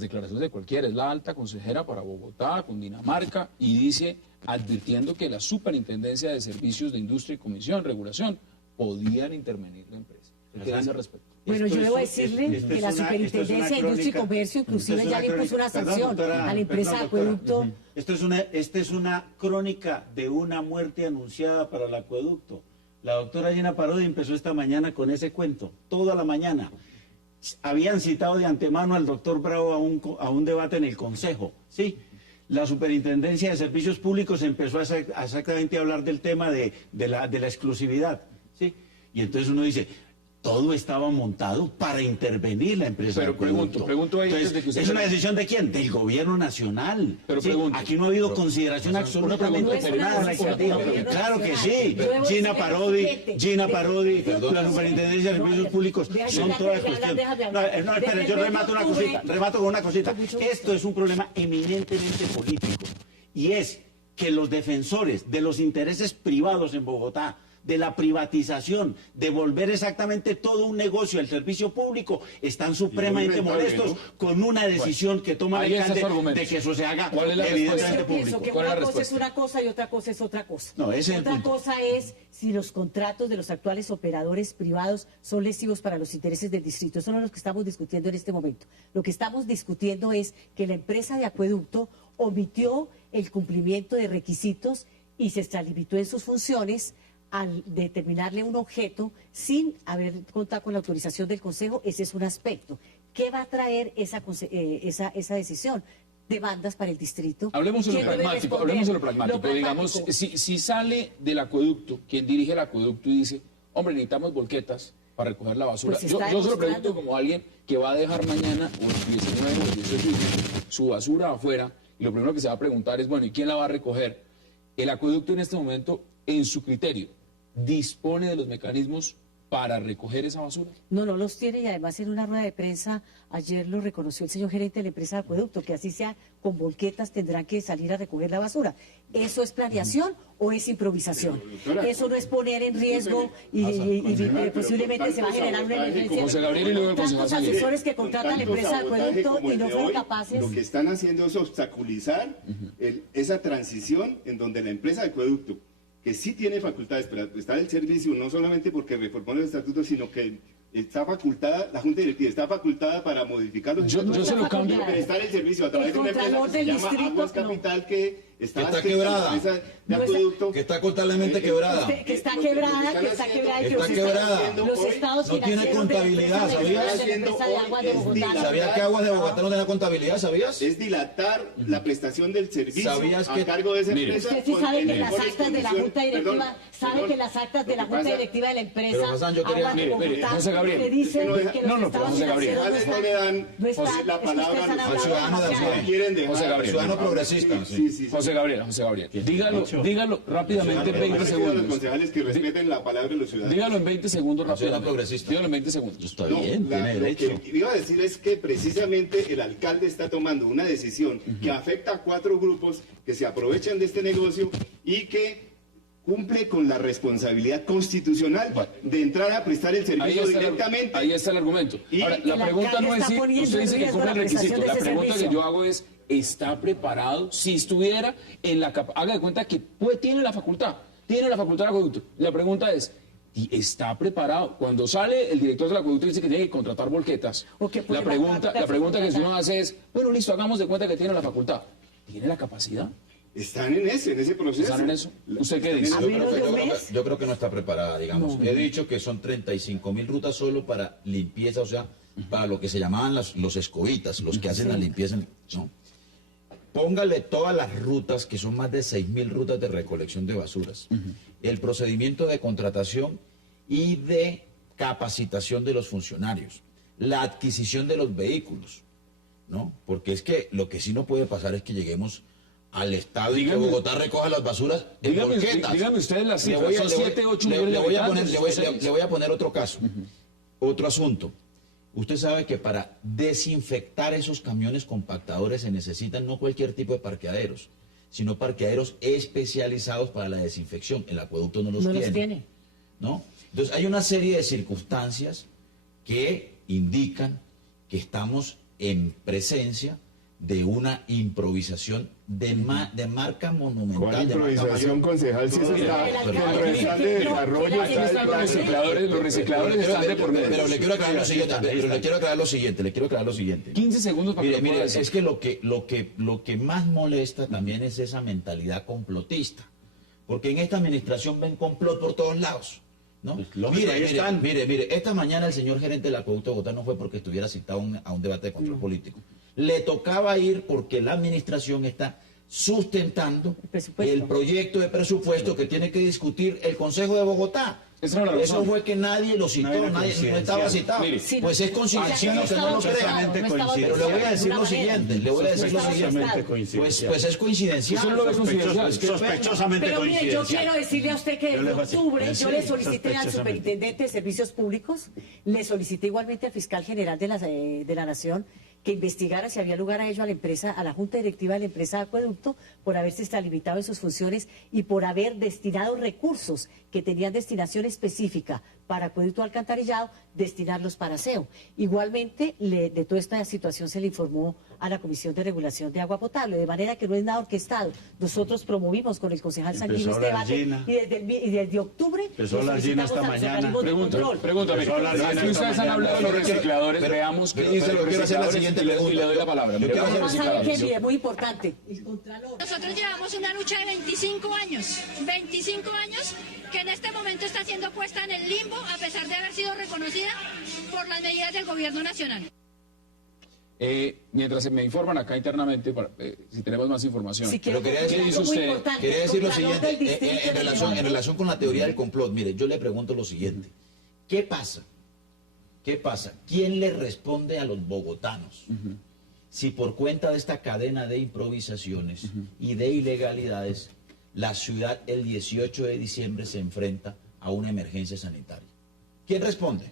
declaraciones de cualquiera, es la alta consejera para Bogotá, Cundinamarca, y dice, advirtiendo que la Superintendencia de Servicios de Industria y Comisión, Regulación, podían intervenir la empresa. ¿Qué dice al respecto? Bueno, yo debo decirle que la Superintendencia de Industria y Comercio inclusive ya le impuso una sanción a la empresa de acueducto. Esta es una crónica de una muerte anunciada para el acueducto. La doctora Gina Parodi empezó esta mañana con ese cuento, toda la mañana. Habían citado de antemano al doctor Bravo a un debate en el Consejo, ¿sí? La Superintendencia de Servicios Públicos empezó exactamente a hablar del tema de la exclusividad, ¿sí? Y entonces uno dice, todo estaba montado para intervenir la empresa. Pero pregunto ahí. Entonces, ¿es una decisión de quién? Del Gobierno Nacional. Pero ¿sí? Aquí no ha habido consideración absolutamente nada. Claro que sí. Gina Parodi, la Superintendencia de Servicios Públicos, son todas cuestiones. No, esperen, yo remato con una cosita. Esto es un problema eminentemente político. Y es que los defensores de los intereses privados en Bogotá, de la privatización, de volver exactamente todo un negocio al servicio público, están supremamente molestos con una decisión que toma el alcalde de que eso se haga evidentemente público. Que una cosa es una cosa y otra cosa es otra cosa. Otra cosa es si los contratos de los actuales operadores privados son lesivos para los intereses del distrito. Eso no es lo que estamos discutiendo en este momento. Lo que estamos discutiendo es que la empresa de acueducto omitió el cumplimiento de requisitos y se extralimitó en sus funciones al determinarle un objeto sin haber contado con la autorización del Consejo. Ese es un aspecto. ¿Qué va a traer esa decisión? Demandas para el distrito. Hablemos de lo pragmático. Digamos, si sale del acueducto, quien dirige el acueducto y dice, hombre, necesitamos volquetas para recoger la basura. Pues yo se lo pregunto como alguien que va a dejar mañana, o el 19 o el 18, su basura afuera, y lo primero que se va a preguntar es, bueno, ¿y quién la va a recoger? El acueducto en este momento, en su criterio, ¿dispone de los mecanismos para recoger esa basura? No los tiene, y además en una rueda de prensa ayer lo reconoció el señor gerente de la empresa de acueducto, que así sea con volquetas tendrán que salir a recoger la basura. ¿Eso es planeación o es improvisación? Eso no es poner en riesgo y posiblemente se va a generar una emergencia. Tantos asesores que contratan la empresa de acueducto y no fueron capaces. Lo que están haciendo es obstaculizar esa transición en donde la empresa de acueducto, que sí tiene facultades para prestar el servicio, no solamente porque reformó los estatutos, sino que está facultada, la Junta Directiva está facultada para modificar los estatutos. Yo se lo cambio. Para prestar el servicio a través de una empresa que se llama Aguas Capital, que está quebrada, de acueducto, que está contablemente quebrada. Que está quebrada, los estados no tiene contabilidad, ¿sabías? ¿Sabías que Aguas de Bogotá no tiene contabilidad? ¿Sabías? Es dilatar la prestación del servicio a cargo de esa empresa. Usted sí sabe que las actas de la Junta Directiva, de la empresa Aguas de Bogotá, Gabriel, le dicen que los estados financieros no le dan la palabra al ciudadano progresista. José Gabriel, dígalo rápidamente en 20 segundos. Los concejales que respeten la palabra de los ciudadanos. Dígalo en 20 segundos rápidamente. Dígalo en 20 segundos. Está bien, tiene derecho. Lo que iba a decir es que precisamente el alcalde está tomando una decisión que afecta a 4 grupos que se aprovechan de este negocio y que cumple con la responsabilidad constitucional de entrar a prestar el servicio directamente. Ahí está el argumento. Ahora, la pregunta no es si usted dice que cumple el requisito. La pregunta que yo hago es, ¿está preparado? Si estuviera en la haga de cuenta que tiene la facultad del acueducto. La pregunta es, ¿y está preparado? Cuando sale el director del acueducto y dice que tiene que contratar volquetas, la pregunta que uno hace es, bueno, listo, hagamos de cuenta que tiene la facultad. ¿Tiene la capacidad? Están en ese proceso. ¿Están en eso? ¿Usted qué dice? Yo creo que no está preparada, digamos. He dicho que son 35.000 rutas solo para limpieza, o sea, para lo que se llamaban los escobitas, los que hacen la limpieza. ¿No? Póngale todas las rutas, que son más de 6.000 rutas de recolección de basuras. El procedimiento de contratación y de capacitación de los funcionarios. La adquisición de los vehículos, ¿no? Porque es que lo que sí no puede pasar es que lleguemos al estado y que Bogotá recoja las basuras en volquetas. Dígame ustedes las cifras, son 7, 8 millones de habitantes. Le voy a poner otro caso. otro asunto. Usted sabe que para desinfectar esos camiones compactadores se necesitan no cualquier tipo de parqueaderos, sino parqueaderos especializados para la desinfección. El acueducto no los tiene. ¿No? Entonces hay una serie de circunstancias que indican que estamos en presencia de una improvisación de marca monumental. ¿Cuál improvisación, concejal? Si eso está dentro del plan de desarrollo. Están los recicladores están de por medio. Pero le quiero aclarar lo siguiente, 15 segundos para que mire, es que lo que más molesta también es esa mentalidad complotista. Porque en esta administración ven complot por todos lados. ¿No? Pues, mire, esta mañana el señor gerente del Acueducto de Bogotá no fue porque estuviera citado a un debate de control político. Le tocaba ir porque la administración está sustentando el proyecto de presupuesto que tiene que discutir el Consejo de Bogotá. Eso fue que nadie lo citó, no estaba citado. Mire, pues es coincidencia que no lo crea. Pero le voy a decir lo siguiente, pues es coincidencial. Sospechosamente pero mire, yo coincidencial. quiero decirle a usted que en octubre yo le solicité al superintendente de Servicios Públicos, le solicité igualmente al fiscal general de la Nación que investigara si había lugar a ello a la Junta Directiva de la empresa de Acueducto por haberse extralimitado en sus funciones y por haber destinado recursos que tenían destinación específica para Acueducto Alcantarillado, destinarlos para aseo. Igualmente, de toda esta situación se le informó a la Comisión de Regulación de Agua Potable, de manera que no es nada orquestado. Nosotros promovimos con el concejal Sanguino este debate y desde octubre solicitamos a los organismos de control. Pregúntame, aquí ustedes han hablado de los recicladores, veamos qué dicen los recicladores y le doy la palabra. Es muy importante. Nosotros llevamos una lucha de 25 años que en este momento está siendo puesta en el limbo a pesar de haber sido reconocida por las medidas del gobierno nacional. Mientras me informan acá internamente, si tenemos más información. Sí, ¿Qué dice usted? Quería decir lo siguiente, en relación con la teoría del complot. Mire, yo le pregunto lo siguiente. ¿Qué pasa? ¿Quién le responde a los bogotanos? Si por cuenta de esta cadena de improvisaciones y de ilegalidades, la ciudad el 18 de diciembre se enfrenta a una emergencia sanitaria. ¿Quién responde?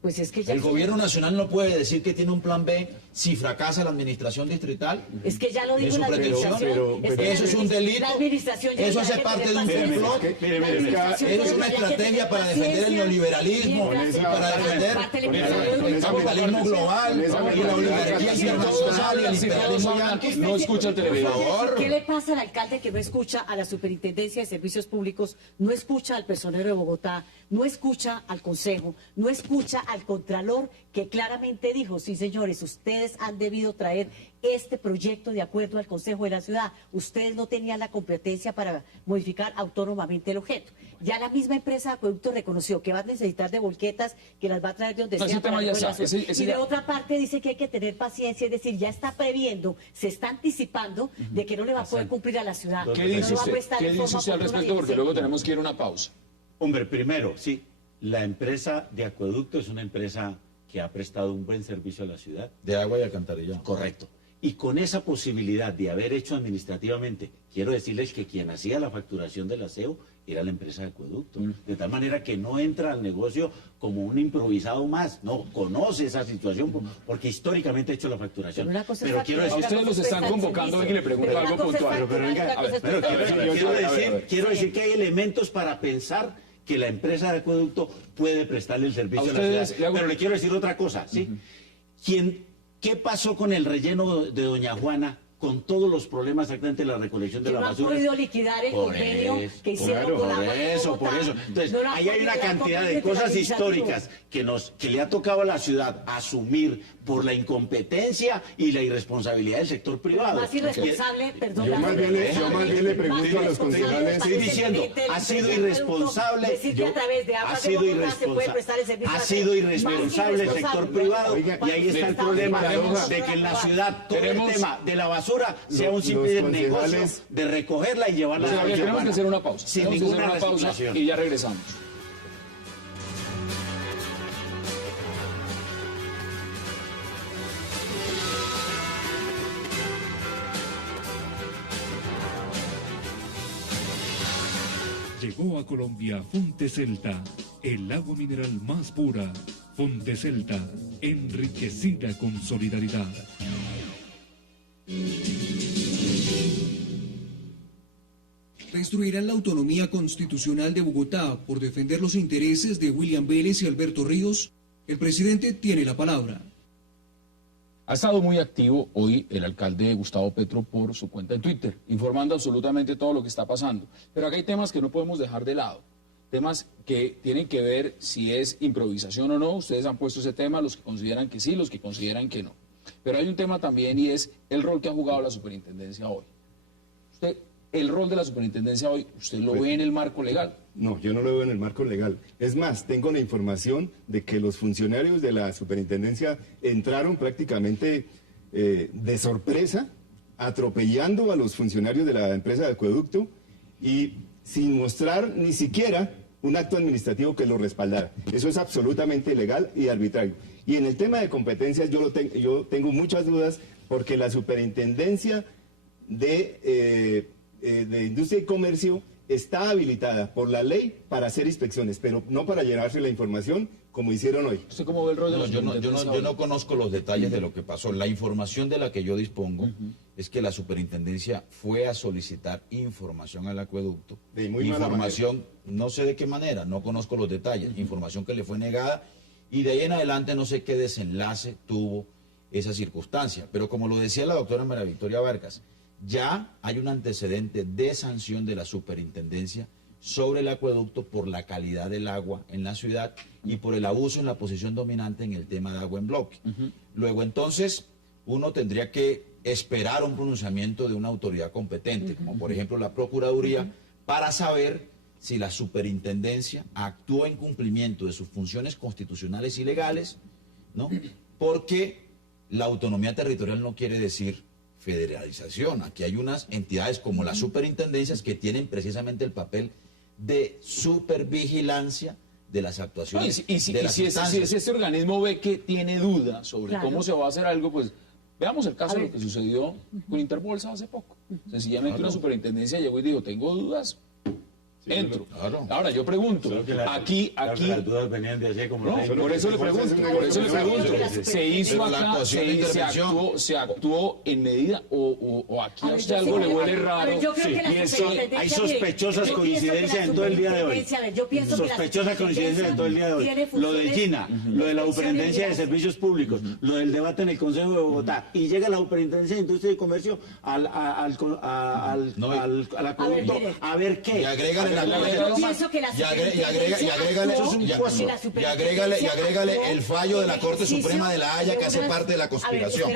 Pues es que ya el gobierno nacional no puede decir que tiene un plan B si fracasa la administración distrital. Es que ya lo dijo la administración. Eso es un delito. Eso hace parte de un complot. Eso es una estrategia para defender el neoliberalismo, para defender el capitalismo global, y la oligarquía internacional y el imperialismo yanqui. No escucha el televisor. ¿Qué le pasa al alcalde que no escucha a la Superintendencia de Servicios Públicos, no escucha al personero de Bogotá, no escucha al Consejo, no escucha al Contralor, que claramente dijo, sí señores, ustedes han debido traer este proyecto de acuerdo al Consejo de la Ciudad, ustedes no tenían la competencia para modificar autónomamente el objeto? Ya la misma empresa de Acueducto reconoció que va a necesitar de volquetas, que las va a traer de donde sea para y de otra parte dice que hay que tener paciencia, es decir, ya está previendo, se está anticipando de que no le va a poder cumplir a la ciudad. ¿Qué dice usted al respecto? Porque luego tenemos que ir a una pausa. Hombre, primero, sí, la empresa de Acueducto es una empresa que ha prestado un buen servicio a la ciudad. De agua y alcantarillado. Correcto. Y con esa posibilidad de haber hecho administrativamente, quiero decirles que quien hacía la facturación del aseo era la empresa de Acueducto. De tal manera que no entra al negocio como un improvisado más. No, conoce esa situación porque históricamente ha hecho la facturación. Pero quiero decir, a ustedes los están convocando y le pregunto algo puntual. Quiero decir que hay elementos para pensar que la empresa de Acueducto puede prestarle el servicio a la ciudad. Pero le quiero decir otra cosa, ¿sí? ¿Qué pasó con el relleno de Doña Juana? Con todos los problemas exactamente de la recolección de la basura. No ha podido liquidar el convenio que hicieron con por eso. Entonces, ahí hay una cantidad de cosas históricas que le ha tocado a la ciudad asumir por la incompetencia y la irresponsabilidad del sector privado. Más irresponsable, perdón. Yo más bien le pregunto a los concejales. Estoy diciendo, ha sido irresponsable. Ha sido irresponsable el sector privado. Y ahí está el problema de que en la ciudad todo el tema de la basura sea un simple negocio de recogerla y llevarla a la tenemos que hacer una pausa. Sin ninguna resignación. Y ya regresamos. Llegó a Colombia Fonte Celta, el agua mineral más pura, Fontecelta, enriquecida con solidaridad. Destruirán la autonomía constitucional de Bogotá por defender los intereses de William Vélez y Alberto Ríos. El presidente tiene la palabra. Ha estado muy activo hoy el alcalde Gustavo Petro por su cuenta en Twitter, informando absolutamente todo lo que está pasando. Pero acá hay temas que no podemos dejar de lado, temas que tienen que ver si es improvisación o no. Ustedes han puesto ese tema, los que consideran que sí, los que consideran que no. Pero hay un tema también y es el rol que ha jugado la superintendencia hoy. El rol de la superintendencia hoy, ¿usted lo ve en el marco legal? No, yo no lo veo en el marco legal. Es más, tengo la información de que los funcionarios de la superintendencia entraron prácticamente de sorpresa, atropellando a los funcionarios de la empresa de acueducto y sin mostrar ni siquiera un acto administrativo que lo respaldara. Eso es absolutamente ilegal y arbitrario. Y en el tema de competencias yo tengo muchas dudas porque la superintendencia de Industria y Comercio está habilitada por la ley para hacer inspecciones, pero no para llenarse la información como hicieron hoy. ¿Usted cómo ve el rol de la superintendencia? Yo no conozco los detalles de lo que pasó. La información de la que yo dispongo es que la superintendencia fue a solicitar información al acueducto. De muy mala información, no sé de qué manera, no conozco los detalles. Información que le fue negada y de ahí en adelante no sé qué desenlace tuvo esa circunstancia. Pero como lo decía la doctora María Victoria Vargas, ya hay un antecedente de sanción de la superintendencia sobre el acueducto por la calidad del agua en la ciudad y por el abuso en la posición dominante en el tema de agua en bloque. Luego entonces uno tendría que esperar un pronunciamiento de una autoridad competente, como por ejemplo la Procuraduría, para saber si la superintendencia actuó en cumplimiento de sus funciones constitucionales y legales, ¿no? Porque la autonomía territorial no quiere decir federalización. Aquí hay unas entidades como las superintendencias que tienen precisamente el papel de supervigilancia de las actuaciones. No, si este organismo ve que tiene dudas sobre cómo se va a hacer algo, pues veamos el caso de lo que sucedió con Interbolsa hace poco. Sencillamente una superintendencia llegó y dijo, tengo dudas, entro. Ahora yo pregunto, aquí las dudas venían de ayer, como por eso le pregunto, se hizo acá, se actuó en medida o aquí a usted algo le huele raro. Hay sospechosas coincidencias en todo el día de hoy. Sospechosas coincidencias en todo el día de hoy. Lo de Gina, lo de la superintendencia de servicios públicos, lo del debate en el Consejo de Bogotá, y llega la superintendencia de industria y comercio al acueducto a ver qué. Y agrégale el fallo de la Corte Suprema de la Haya que hace parte de la conspiración.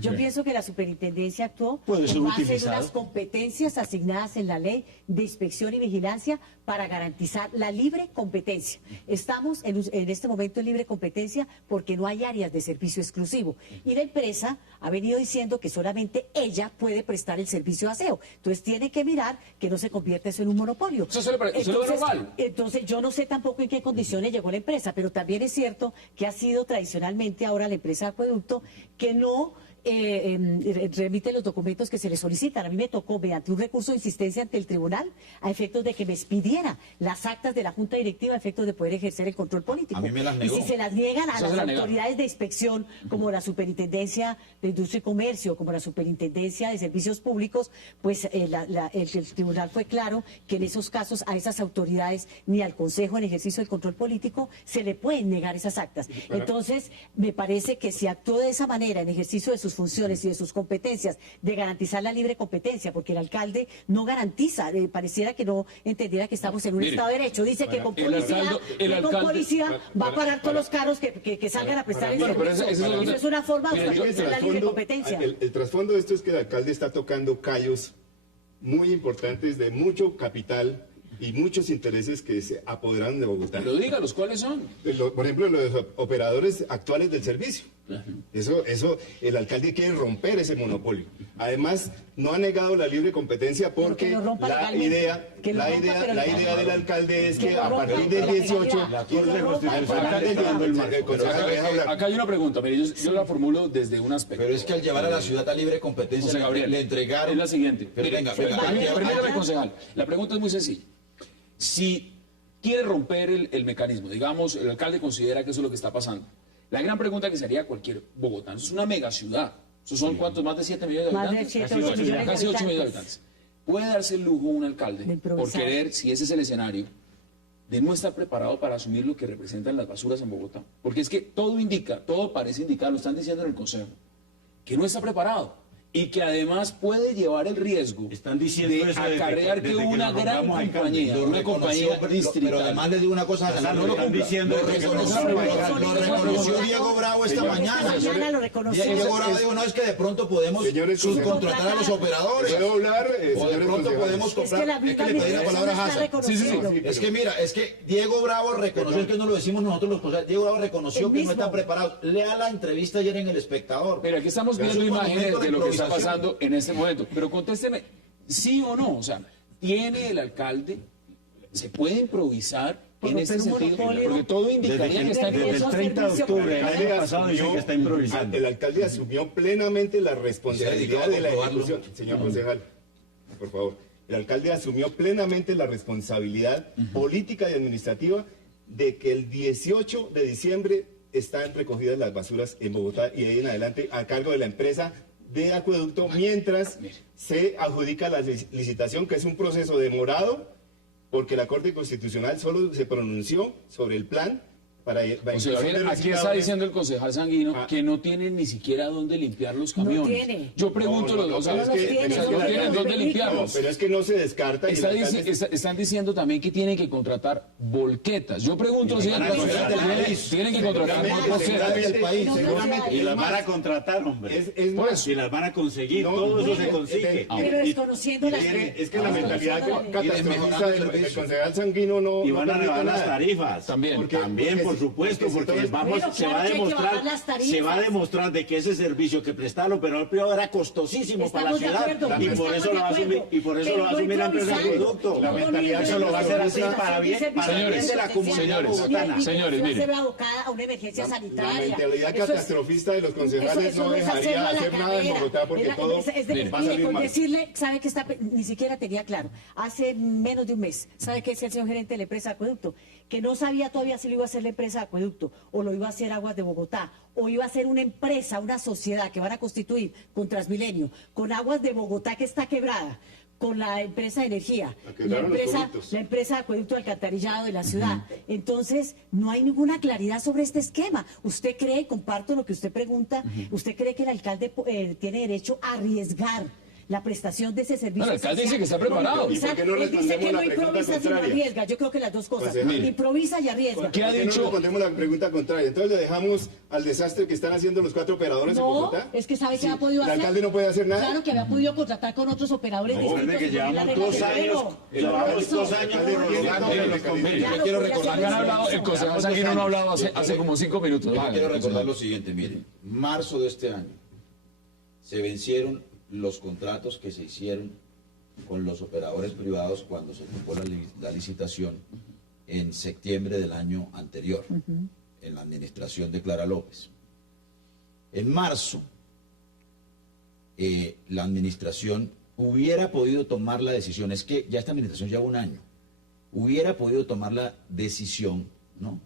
Yo pienso que la superintendencia actuó en base a unas competencias asignadas en la ley de inspección y vigilancia para garantizar la libre competencia. Estamos en este momento en libre competencia porque no hay áreas de servicio exclusivo. Y la empresa ha venido diciendo que solamente ella puede prestar el servicio de aseo. Entonces tiene que mirar que no se convierta eso en un monopolio. Entonces yo no sé tampoco en qué condiciones llegó la empresa, pero también es cierto que ha sido tradicionalmente ahora la empresa Acueducto que no remite los documentos que se le solicitan. A mí me tocó, mediante un recurso de insistencia ante el tribunal, a efectos de que me expidiera las actas de la Junta Directiva a efectos de poder ejercer el control político. A mí me las negó. Y si se las niegan a las autoridades de inspección, como la Superintendencia de Industria y Comercio, como la Superintendencia de Servicios Públicos, pues el tribunal fue claro que en esos casos a esas autoridades ni al Consejo en ejercicio del control político se le pueden negar esas actas. Entonces, me parece que si actuó de esa manera en ejercicio de sus funciones y de sus competencias de garantizar la libre competencia, porque el alcalde no garantiza, pareciera que no entendiera que estamos en un Estado de Derecho, dice que con policía va a parar todos los carros que salgan a prestar el servicio. Eso es una forma de garantizar la libre competencia. El trasfondo de esto es que el alcalde está tocando callos muy importantes de mucho capital y muchos intereses que se apoderaron de Bogotá. Pero dígalos, ¿cuáles son? Por ejemplo, los operadores actuales del servicio. Eso, el alcalde quiere romper ese monopolio. Además, no ha negado la libre competencia porque la idea del alcalde es que a partir del 18... Acá hay una pregunta, mire, yo la formulo desde un aspecto. Pero es que al llevar a la ciudad a libre competencia le entregaron... Es la siguiente. Permítame, concejal. La pregunta es muy sencilla. Si quiere romper el mecanismo. Digamos, el alcalde considera que eso es lo que está pasando. La gran pregunta que sería cualquier bogotano, es una mega ciudad. ¿Esos son cuántos? ¿Más de 7 millones de habitantes? Más de 7, 8 millones Casi 8 millones de habitantes. ¿Puede darse el lujo un alcalde por querer, si ese es el escenario, de no estar preparado para asumir lo que representan las basuras en Bogotá? Porque es que todo indica, todo parece indicar, lo están diciendo en el Consejo, que no está preparado y que además puede llevar el riesgo de acarrear que una gran compañía, una compañía distrital. Pero además le digo una cosa, no lo reconoció Diego Bravo esta mañana. Diego Bravo dijo, no, es que de pronto podemos subcontratar a los operadores. ¿Puedo hablar? O de pronto podemos comprar. Es que le pedí la palabra a Hassan. Es que mira, es que Diego Bravo reconoció, es que no lo decimos nosotros los consejos, Diego Bravo reconoció que no está preparado. Lea la entrevista ayer en El Espectador. Pero aquí estamos viendo imágenes de lo que está pasando en este momento. Pero contésteme, ¿sí o no? O sea, ¿tiene el alcalde, se puede improvisar en este sentido? Porque todo indicaría que está en Desde el 30 de octubre del año pasado dice que está improvisando. El alcalde asumió plenamente la responsabilidad de la ejecución. Señor concejal, por favor. El alcalde asumió plenamente la responsabilidad política y administrativa de que el 18 de diciembre están recogidas las basuras en Bogotá y de ahí en adelante a cargo de la empresa de acueducto, mientras se adjudica la licitación, que es un proceso demorado, porque la Corte Constitucional solo se pronunció sobre el plan para... O sea, aquí está diciendo el concejal Sanguino que no tienen ni siquiera dónde limpiar los camiones. No tiene. Yo pregunto, no tienen dónde limpiarlos. Pero es que no se descarta. Están diciendo también que tienen que contratar volquetas. Yo pregunto, tienen que contratar volquetas. Y las van a contratar, hombre. Y las van a conseguir, todo eso se consigue. Pero desconociendo las... Es que la mentalidad catastrofista del concejal Sanguino no... Y van a rebajar las tarifas. También, por supuesto, porque se va a demostrar de que ese servicio que prestaba el operador privado era costosísimo para la ciudad y por eso lo va a asumir la empresa de producto. La mentalidad eso lo va a hacer así para bien de la comunidad bogotana. Señores, miren. A una emergencia sanitaria. La mentalidad catastrofista de los concejales no dejaría hacer nada en Bogotá porque todo va a salir mal. Decirle, sabe que ni siquiera tenía claro, hace menos de un mes, sabe que es el señor gerente de la empresa de acueducto, que no sabía todavía si lo iba a hacer la empresa de acueducto, o lo iba a hacer Aguas de Bogotá, o iba a ser una empresa, una sociedad que van a constituir con Transmilenio, con Aguas de Bogotá que está quebrada, con la empresa de energía, la empresa de acueducto de alcantarillado de la ciudad. Entonces, no hay ninguna claridad sobre este esquema. ¿Usted cree, comparto lo que usted pregunta, usted cree que el alcalde tiene derecho a arriesgar la prestación de ese servicio? El alcalde dice que está preparado. ¿Y por qué no respondemos la pregunta contraria? Arriesga. Yo creo que las dos cosas. Improvisa y arriesga. ¿Qué ha dicho? No respondemos la pregunta contraria. Entonces le dejamos al desastre que están haciendo los 4 operadores en Bogotá. Es que sabe que ha podido hacer. ¿El alcalde no puede hacer nada? Claro que había podido contratar con otros operadores distintos. Que llevamos 2 años. Llevamos 2 años quiero recordar. El concejal Sanguino no ha hablado hace como 5 minutos. Quiero recordar lo siguiente, miren. Marzo de este año se vencieron los contratos que se hicieron con los operadores privados cuando se ocupó la licitación en septiembre del año anterior, en la administración de Clara López. En marzo, la administración hubiera podido tomar la decisión, es que ya esta administración lleva 1 año, hubiera podido tomar la decisión, ¿no?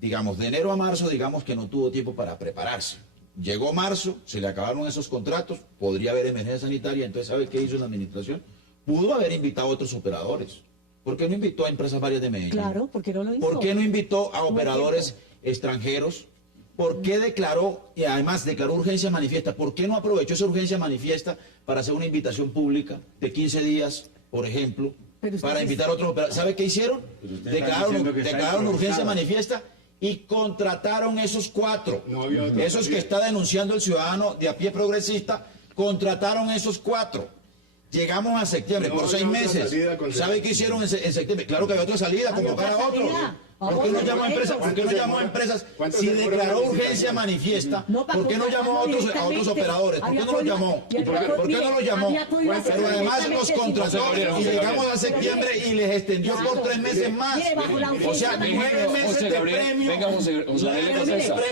Digamos, de enero a marzo, digamos que no tuvo tiempo para prepararse. Llegó marzo, se le acabaron esos contratos, podría haber emergencia sanitaria, entonces ¿sabe qué hizo la administración? Pudo haber invitado a otros operadores. ¿Por qué no invitó a empresas varias de Medellín? Claro, ¿por qué no lo hizo? ¿Por qué no invitó a operadores extranjeros? ¿Por qué declaró, y además declaró urgencia manifiesta? ¿Por qué no aprovechó esa urgencia manifiesta para hacer una invitación pública de 15 días, por ejemplo, para invitar a otros operadores? ¿Sabe qué hicieron? Declararon urgencia manifiesta y contrataron esos 4. Esos que está denunciando el ciudadano de a pie progresista, contrataron esos 4. Llegamos a septiembre, por 6 meses. ¿Sabe qué hicieron en septiembre? Claro que había otra salida, convocar a otros. ¿Por qué no llamó a empresas? ¿Por qué no llamó a empresas? Si declaró urgencia manifiesta, ¿por qué no llamó a otros operadores? ¿Por qué no los llamó? ¿Por qué no los llamó? Pero además los contrató y llegamos a septiembre y les extendió por 3 meses más. O sea, 9 meses de premio. Venga, José Gabriel César.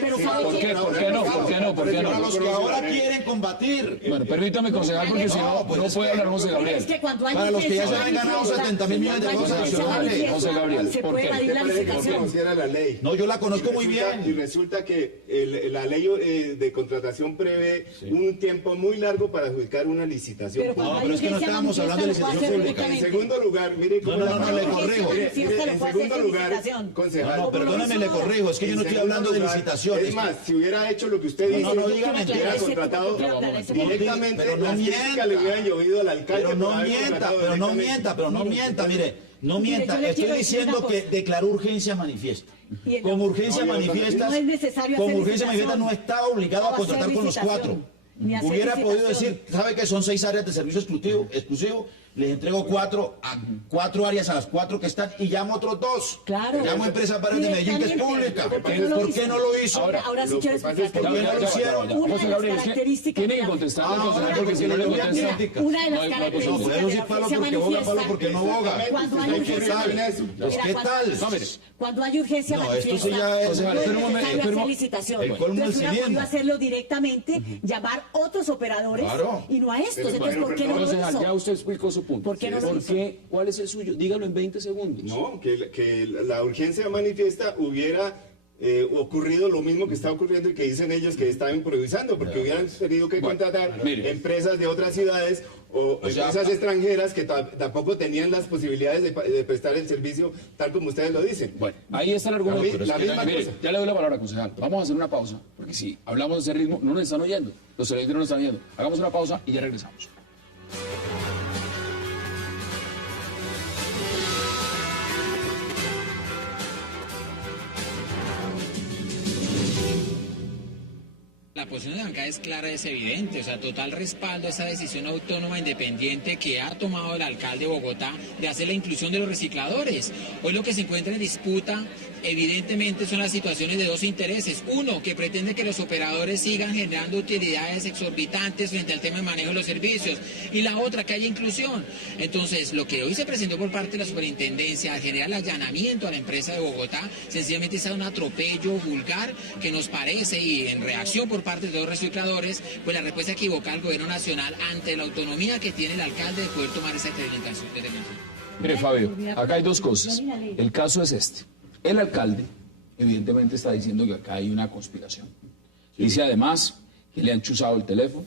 ¿Por qué no? no? ¿Por qué no? Para los que ahora quieren combatir. Bueno, permítame, concejal, porque si no, no puede hablar José Gabriel. Es que cuando hay Para los que ya se urgencia han ganado manifiesta, 70.000 millones de pesos adicionales. José Gabriel, se ¿por puede qué? evadir la licitación. Conociera la ley. No, yo la conozco muy Y bien. resulta que la ley de contratación prevé un tiempo muy largo para adjudicar una licitación Pero pública. No, pero es que no estábamos hablando de licitación pública. En segundo lugar, mire cómo No, le corrijo. En segundo lugar, concejal. No, perdóneme, le corrijo, es que yo no estoy hablando de licitaciones. Es más, si hubiera hecho lo que usted dice, no diga hubiera mentiras. contratado directamente, pero no las críticas le hubieran llovido al alcalde. Pero no por haber mienta, contratado pero no directamente. mienta, pero no mienta, mire, no mienta. yo le quiero Estoy decir diciendo una que cosa. declaró urgencia manifiesta. Con urgencia manifiesta, No es necesario con hacer urgencia manifiesta licitación. no está obligado a No hacer contratar con los licitación. 4. Ni hacer Hubiera podido licitación. decir, ¿sabe que son 6 áreas de servicio exclusivo? Les entrego 4 áreas a las 4 que están y llamo otros 2. Claro. Llamo a Empresas Varias de Medellín, que es pública. ¿Por qué no lo hizo? Ahora sí quiero explicar. ¿Por qué no lo hicieron? Una de José las Gabriel, es que características tiene que contestar al concejal, porque si no le contesta... Una de no las hay características No, puede de decir la palo urgencia porque boga, palo manifiesta. porque no boga. Cuando hay ¿Qué urgencia tal? Pues, ¿qué tal? No, mire. Cuando hay urgencia No, esto manifiesta, sí ya es- no Espera un es momento, necesario espera un hacer mo- licitación. el colmo del Entonces hubiera podido siguiente. hacerlo directamente, llamar otros operadores Claro. y no a estos. Entonces, ¿por qué no lo Concejal, ya hizo? usted explicó su punto. ¿Por qué no lo hizo? ¿Cuál es el suyo? Dígalo en 20 segundos. No, que la urgencia manifiesta hubiera ocurrido lo mismo que está ocurriendo y que dicen ellos que están improvisando, porque hubieran tenido que contratar mire. empresas de otras ciudades o sea, empresas extranjeras que tampoco tenían las posibilidades de prestar el servicio tal como ustedes lo dicen. Bueno, ahí está el argumento. La mi- la misma Mire, cosa. ya le doy la palabra, concejal. Vamos a hacer una pausa, porque si hablamos de ese ritmo, no nos están oyendo. Los televidentes no nos están oyendo. Hagamos una pausa y ya regresamos. La posición de la bancada es clara, es evidente, o sea, total respaldo a esa decisión autónoma independiente que ha tomado el alcalde de Bogotá de hacer la inclusión de los recicladores. Hoy lo que se encuentra en disputa, evidentemente, son las situaciones de dos intereses. Uno, que pretende que los operadores sigan generando utilidades exorbitantes frente al tema de manejo de los servicios. Y la otra, que haya inclusión. Entonces, lo que hoy se presentó por parte de la superintendencia al generar el allanamiento a la empresa de Bogotá, sencillamente es un atropello vulgar que nos parece, y en reacción por parte de los recicladores, pues la respuesta equivocada al gobierno nacional ante la autonomía que tiene el alcalde de poder tomar esa determinación. Mire, Fabio, acá hay dos cosas. El caso es este. El alcalde, evidentemente, está diciendo que acá hay una conspiración. Dice además que le han chuzado el teléfono.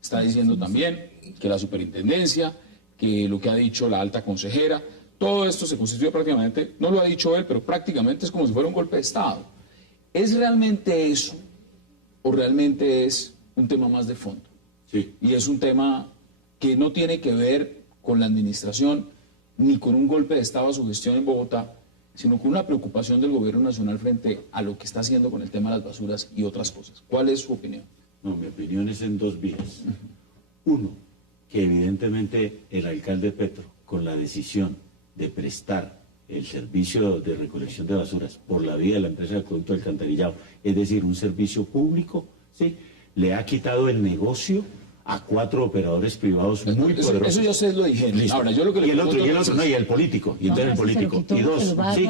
Está diciendo también que la superintendencia, que lo que ha dicho la alta consejera, todo esto se constituye prácticamente, no lo ha dicho él, pero prácticamente es como si fuera un golpe de Estado. ¿Es realmente eso o realmente es un tema más de fondo? Sí. Y es un tema que no tiene que ver con la administración ni con un golpe de Estado a su gestión en Bogotá, sino con una preocupación del gobierno nacional frente a lo que está haciendo con el tema de las basuras y otras cosas. ¿Cuál es su opinión? No, mi opinión es en dos vías. Uno, que evidentemente el alcalde Petro, con la decisión de prestar el servicio de recolección de basuras por la vía de la empresa de acueducto alcantarillado, es decir, un servicio público, ¿sí?, le ha quitado el negocio a 4 operadores privados muy poderosos. Eso ya ustedes lo dijeron. Listo. Ahora, yo lo que le y el otro, pregunto no, y el político, y entonces el político. Y dos, sí,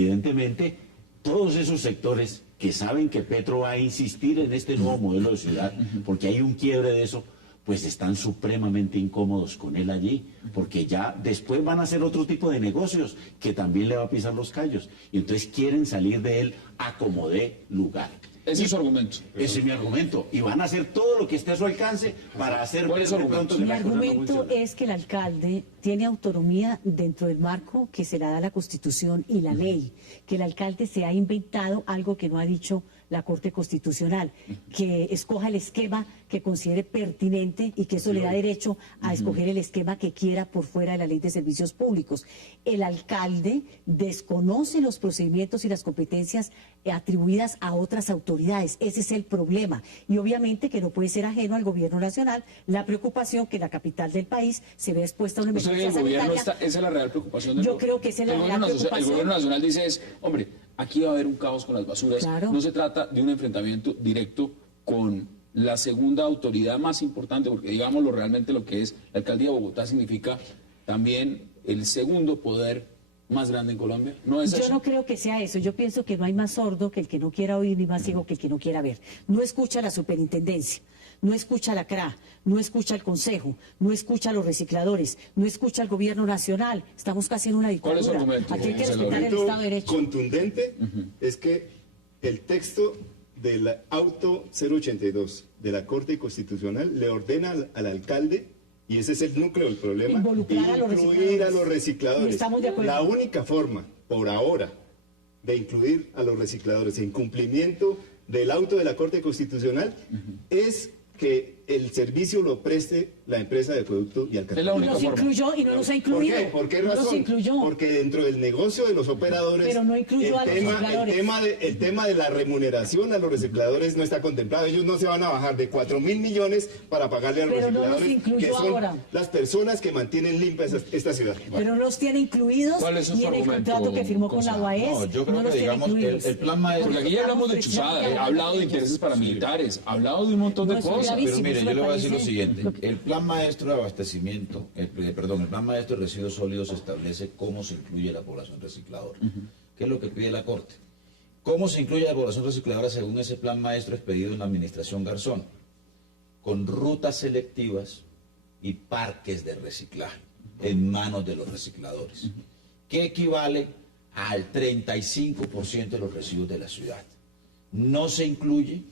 evidentemente, todos esos sectores que saben que Petro va a insistir en este nuevo modelo de ciudad, porque hay un quiebre de eso, pues están supremamente incómodos con él allí, porque ya después van a hacer otro tipo de negocios que también le va a pisar los callos, y entonces quieren salir de él a como dé lugar. Ese es su argumento. Ese es mi argumento. Y van a hacer todo lo que esté a su alcance para hacer ¿Cuál es su ver de pronto argumento? que Mi la cosa no argumento funciona. es que el alcalde tiene autonomía dentro del marco que se le da la Constitución y la ley, que el alcalde se ha inventado algo que no ha dicho la Corte Constitucional, que escoja el esquema que considere pertinente y que eso le da derecho a escoger el esquema que quiera por fuera de la Ley de Servicios Públicos. El alcalde desconoce los procedimientos y las competencias atribuidas a otras autoridades. Ese es el problema. Y obviamente que no puede ser ajeno al gobierno nacional la preocupación que la capital del país se ve expuesta a una ¿Usted cree emergencia que el gobierno sanitaria. esa es la real preocupación del Yo gobierno? creo que esa es la El real gobierno nacional- preocupación. El gobierno nacional dice es, hombre, aquí va a haber un caos con las basuras. Claro. No se trata de un enfrentamiento directo con la segunda autoridad más importante, porque digámoslo realmente lo que es la alcaldía de Bogotá significa también el segundo poder más grande en Colombia? ¿No es Yo eso? no creo que sea eso. Yo pienso que no hay más sordo que el que no quiera oír, ni más ciego que el que no quiera ver. No escucha a la superintendencia, no escucha a la CRA, no escucha al Consejo, no escucha a los recicladores, no escucha al gobierno nacional. Estamos casi en una dictadura. ¿Cuál es su argumento? Aquí hay que respetar el Estado de Derecho. Contundente es que el texto del auto 082 de la Corte Constitucional le ordena al alcalde, y ese es el núcleo del problema, Involucrar incluir a los Y recicladores. estamos de acuerdo. La única forma, por ahora, de incluir a los recicladores en cumplimiento del auto de la Corte Constitucional es que el servicio lo preste la empresa de acueducto y alcantarillado. Y nos incluyó y no nos ha incluido. ¿Por qué No nos razón? incluyó. Porque dentro del negocio de los operadores, Pero no incluyó a los recicladores. el tema de la remuneración a los recicladores no está contemplado. Ellos no se van a bajar de 4.000 millones para pagarle a los Pero no los recicladores, incluyó que son ahora. las personas que mantienen limpia esta ciudad. Pero no los tiene incluidos ¿Cuál es su y en el argumento, contrato que firmó con la UAS No, yo creo no los que tiene digamos incluidos. el plan maestro. Porque aquí ya hablamos de chuzada, ha hablado de intereses paramilitares, ha hablado de un montón de No, eso es cosas. gravísimo. Pero mire, me yo le voy a decir lo parece- siguiente. El plan maestro de abastecimiento, el plan maestro de residuos sólidos establece cómo se incluye la población recicladora. ¿Qué es lo que pide la Corte? ¿Cómo se incluye la población recicladora según ese plan maestro expedido en la administración Garzón? Con rutas selectivas y parques de reciclaje en manos de los recicladores, que equivale al 35% de los residuos de la ciudad. No se incluye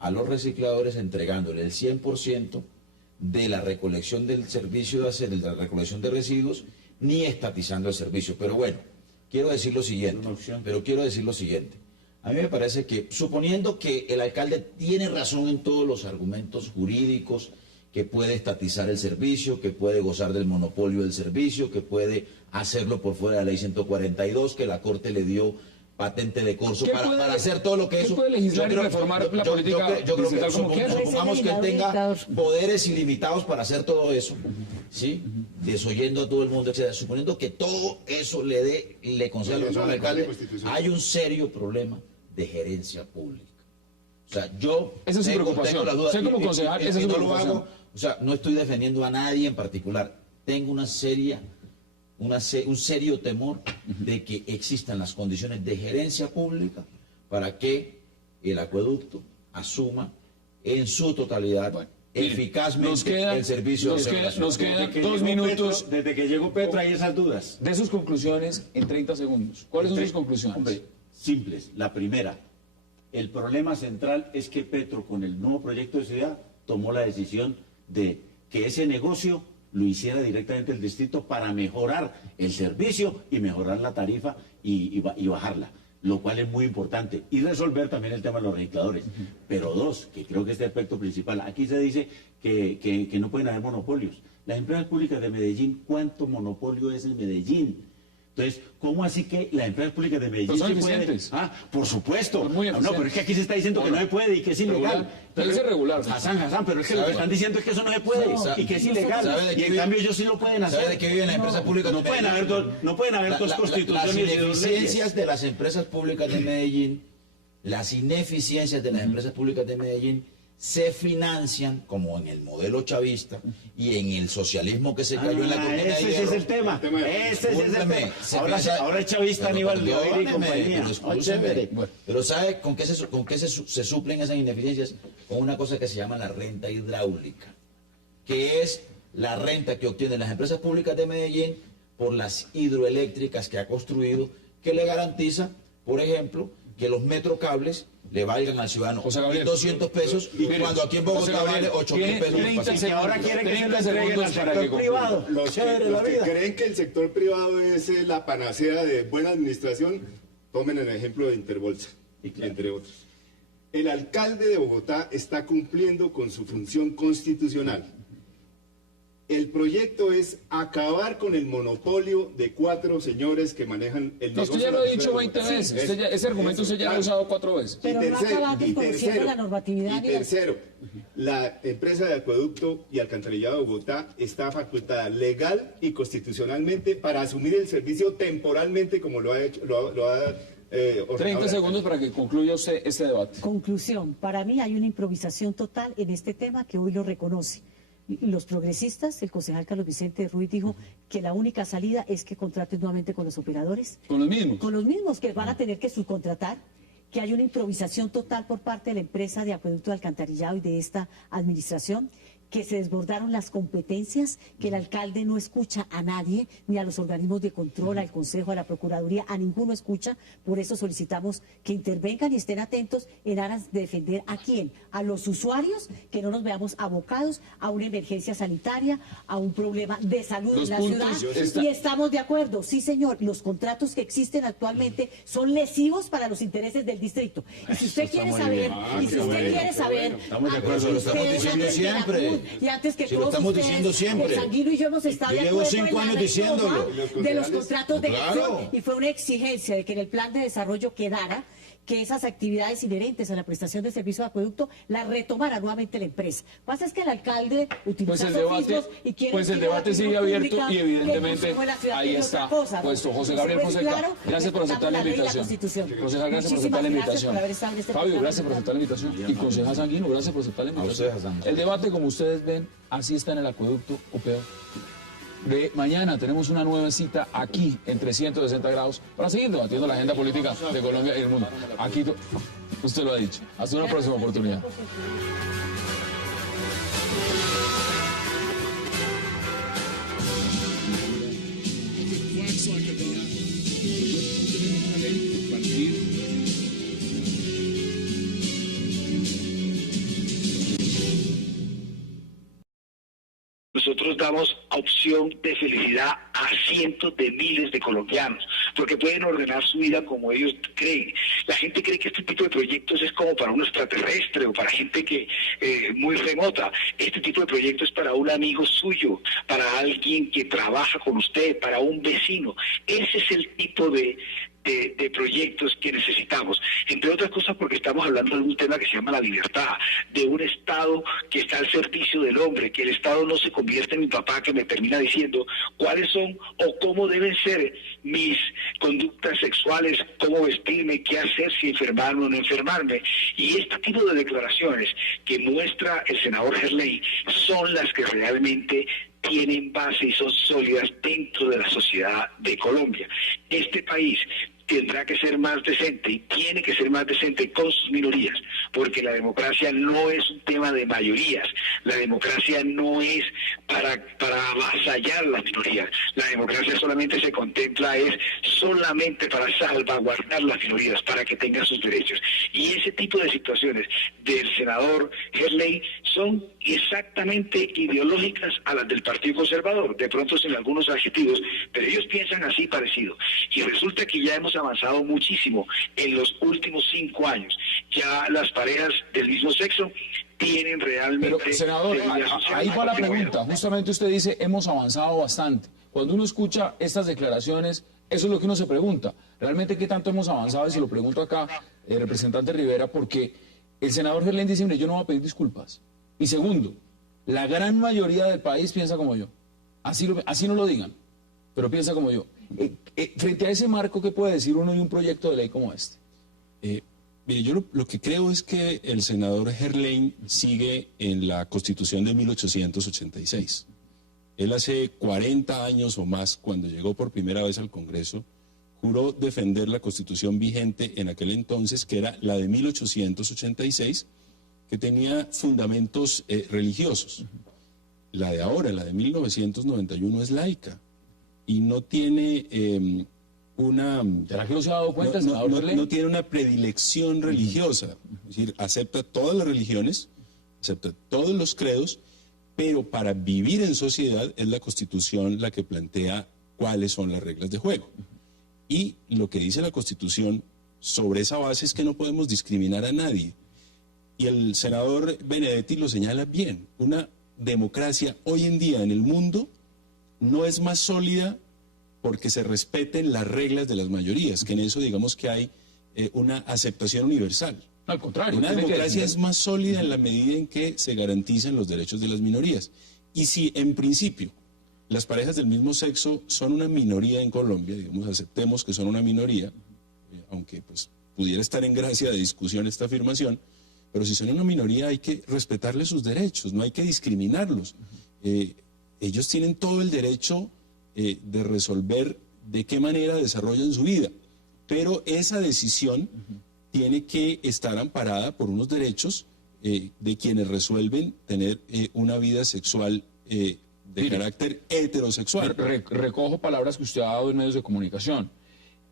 a los recicladores entregándole el 100% de la recolección del servicio de la recolección de residuos, ni estatizando el servicio. Pero bueno, quiero decir lo siguiente. A mí me parece que, suponiendo que el alcalde tiene razón en todos los argumentos jurídicos, que puede estatizar el servicio, que puede gozar del monopolio del servicio, que puede hacerlo por fuera de la ley 142, que la Corte le dio patente de corso para hacer todo lo que eso. puede legislar y reformar la política yo creo que distrital como quiera? supongamos que él tenga poderes ilimitados para hacer todo eso, ¿sí? Desoyendo a todo el mundo, etc. Suponiendo que todo eso le conceda la razón al alcalde, hay un serio problema de gerencia pública. O sea, yo Esa es su preocupación. tengo las dudas. Usted como concejal, esa es su no lo preocupación. hago, o sea, no estoy defendiendo a nadie en particular. Tengo un serio temor de que existan las condiciones de gerencia pública para que el acueducto asuma en su totalidad eficazmente el servicio. Nos quedan 2 minutos. Desde que llegó Petro hay esas dudas. De sus conclusiones en 30 segundos. ¿Cuáles son sus conclusiones? Hombre, simples. La primera, el problema central es que Petro, con el nuevo proyecto de ciudad, tomó la decisión de que ese negocio lo hiciera directamente el distrito para mejorar el servicio y mejorar la tarifa y bajarla, lo cual es muy importante. Y resolver también el tema de los recicladores. Pero dos, que creo que este aspecto principal, aquí se dice que no pueden haber monopolios. Las empresas públicas de Medellín, ¿cuánto monopolio es en Medellín? Entonces, ¿cómo así que las empresas públicas de Medellín son se pueden? eficientes. Por supuesto. Son muy No, eficientes. pero es que aquí se está diciendo que no se puede y que es ilegal. Pero es irregular. Hassan, pero es que lo que están diciendo es que eso no se puede y que es ilegal. Y en cambio ellos sí lo pueden hacer. ¿Sabe de qué viven las empresas públicas? No pueden haber dos constituciones Las y dos ineficiencias leyes. de las empresas públicas de Medellín, las ineficiencias de las empresas públicas de Medellín se financian, como en el modelo chavista y en el socialismo que se cayó en la cortina de Ese hierro. es el tema. Ese es el tema. Ahora es chavista Pero Aníbal Gaviria y compañía. pero escúcheme. Pero ¿sabe con qué se suplen esas ineficiencias? Con una cosa que se llama la renta hidráulica, que es la renta que obtienen las empresas públicas de Medellín por las hidroeléctricas que ha construido, que le garantiza, por ejemplo, que los metrocables le valgan al ciudadano 200 pesos, cuando aquí en Bogotá vale 8.000 pesos. Y ahora quiere que se lo entreguen al sector privado. Los que creen que el sector privado es la panacea de buena administración, tomen el ejemplo de Interbolsa, entre otros. El alcalde de Bogotá está cumpliendo con su función constitucional. El proyecto es acabar con el monopolio de 4 señores que manejan el negocio. Usted ya lo ha dicho 20 veces. Ese argumento usted ya lo ha usado 4 veces. Pero no acaba desconociendo la normatividad. Y tercero, la empresa de acueducto y alcantarillado de Bogotá está facultada legal y constitucionalmente para asumir el servicio temporalmente, como lo ha hecho, 30 segundos para que concluya usted este debate. Conclusión. Para mí hay una improvisación total en este tema que hoy lo reconoce. los progresistas, el concejal Carlos Vicente Ruiz dijo que la única salida es que contraten nuevamente con los operadores. ¿Con los mismos? Con los mismos, que van a tener que subcontratar, que hay una improvisación total por parte de la empresa de acueducto de alcantarillado y de esta administración, que se desbordaron las competencias, que el alcalde no escucha a nadie, ni a los organismos de control, al Consejo, a la Procuraduría, a ninguno escucha. Por eso solicitamos que intervengan y estén atentos en aras de defender a quién, a los usuarios, que no nos veamos abocados a una emergencia sanitaria, a un problema de salud en la ciudad. Y estamos de acuerdo, sí señor, los contratos que existen actualmente son lesivos para los intereses del distrito. Y si usted quiere saber, estamos de acuerdo, lo estamos diciendo siempre. Y antes que si todos lo estamos ustedes, diciendo siempre. Sanguino y yo hemos estado de llevo acuerdo 5 años diciéndolo. De los contratos de gestión, claro. y fue una exigencia de que en el plan de desarrollo quedara que esas actividades inherentes a la prestación de servicio de acueducto las retomara nuevamente la empresa. Lo que pasa es que el alcalde utiliza sofismos y quiere... Pues el debate sigue abierto y evidentemente ahí está puesto. José Gabriel Fonseca, gracias por aceptar la invitación. Concejal, gracias por aceptar la invitación. Fabio, gracias por aceptar la invitación. Y concejal Sanguino, gracias por aceptar la invitación. El debate, como ustedes ven, así está en el acueducto o peor. De mañana tenemos una nueva cita aquí en 360 grados para seguir debatiendo la agenda política de Colombia y el mundo. Aquí usted lo ha dicho. Hasta una próxima oportunidad. Nosotros damos opción de felicidad a cientos de miles de colombianos, porque pueden ordenar su vida como ellos creen. La gente cree que este tipo de proyectos es como para un extraterrestre o para gente que muy remota. Este tipo de proyectos es para un amigo suyo, para alguien que trabaja con usted, para un vecino. Ese es el tipo de proyectos que necesitamos, entre otras cosas porque estamos hablando de un tema que se llama la libertad, de un Estado que está al servicio del hombre, que el Estado no se convierta en mi papá que me termina diciendo cuáles son o cómo deben ser mis conductas sexuales, cómo vestirme, qué hacer, si enfermarme o no enfermarme. Y este tipo de declaraciones que muestra el senador Gerley son las que realmente tienen base y son sólidas dentro de la sociedad de Colombia. Este país tendrá que ser más decente y tiene que ser más decente con sus minorías, porque la democracia no es un tema de mayorías, la democracia no es para avasallar las minorías, la democracia solamente se contempla solamente para salvaguardar las minorías, para que tengan sus derechos. Y ese tipo de situaciones del senador Gerley son exactamente ideológicas a las del Partido Conservador, de pronto sin algunos adjetivos, pero ellos piensan así parecido. Y resulta que ya hemos avanzado muchísimo en los últimos 5 años. Ya las parejas del mismo sexo tienen realmente... Pero, senador, ahí va la pregunta. Justamente usted dice, hemos avanzado bastante. Cuando uno escucha estas declaraciones, eso es lo que uno se pregunta. ¿Realmente qué tanto hemos avanzado? Y se lo pregunto acá, representante Rivera, porque el senador Gerley dice, mire, yo no voy a pedir disculpas. Y segundo, la gran mayoría del país piensa como yo. Así no lo digan, pero piensa como yo. Frente a ese marco, ¿qué puede decir uno de un proyecto de ley como este? Mire, yo lo que creo es que el senador Gerley sigue en la Constitución de 1886. Él hace 40 años o más, cuando llegó por primera vez al Congreso, juró defender la Constitución vigente en aquel entonces, que era la de 1886, que tenía fundamentos religiosos. La de ahora, la de 1991, es laica y no tiene una... ¿Será que no se ha dado cuenta? No tiene una predilección religiosa. Es decir, acepta todas las religiones, acepta todos los credos, pero para vivir en sociedad es la Constitución la que plantea cuáles son las reglas de juego. Y lo que dice la Constitución sobre esa base es que no podemos discriminar a nadie. Y el senador Benedetti lo señala bien. Una democracia hoy en día en el mundo no es más sólida porque se respeten las reglas de las mayorías, que en eso digamos que hay una aceptación universal. Al contrario. Una democracia es más sólida en la medida en que se garantizan los derechos de las minorías. Y si en principio las parejas del mismo sexo son una minoría en Colombia, digamos, aceptemos que son una minoría, aunque pues pudiera estar en gracia de discusión esta afirmación, pero si son una minoría hay que respetarles sus derechos, no hay que discriminarlos. Ellos tienen todo el derecho de resolver de qué manera desarrollan su vida, pero esa decisión tiene que estar amparada por unos derechos de quienes resuelven tener una vida sexual de carácter heterosexual. Recojo palabras que usted ha dado en medios de comunicación.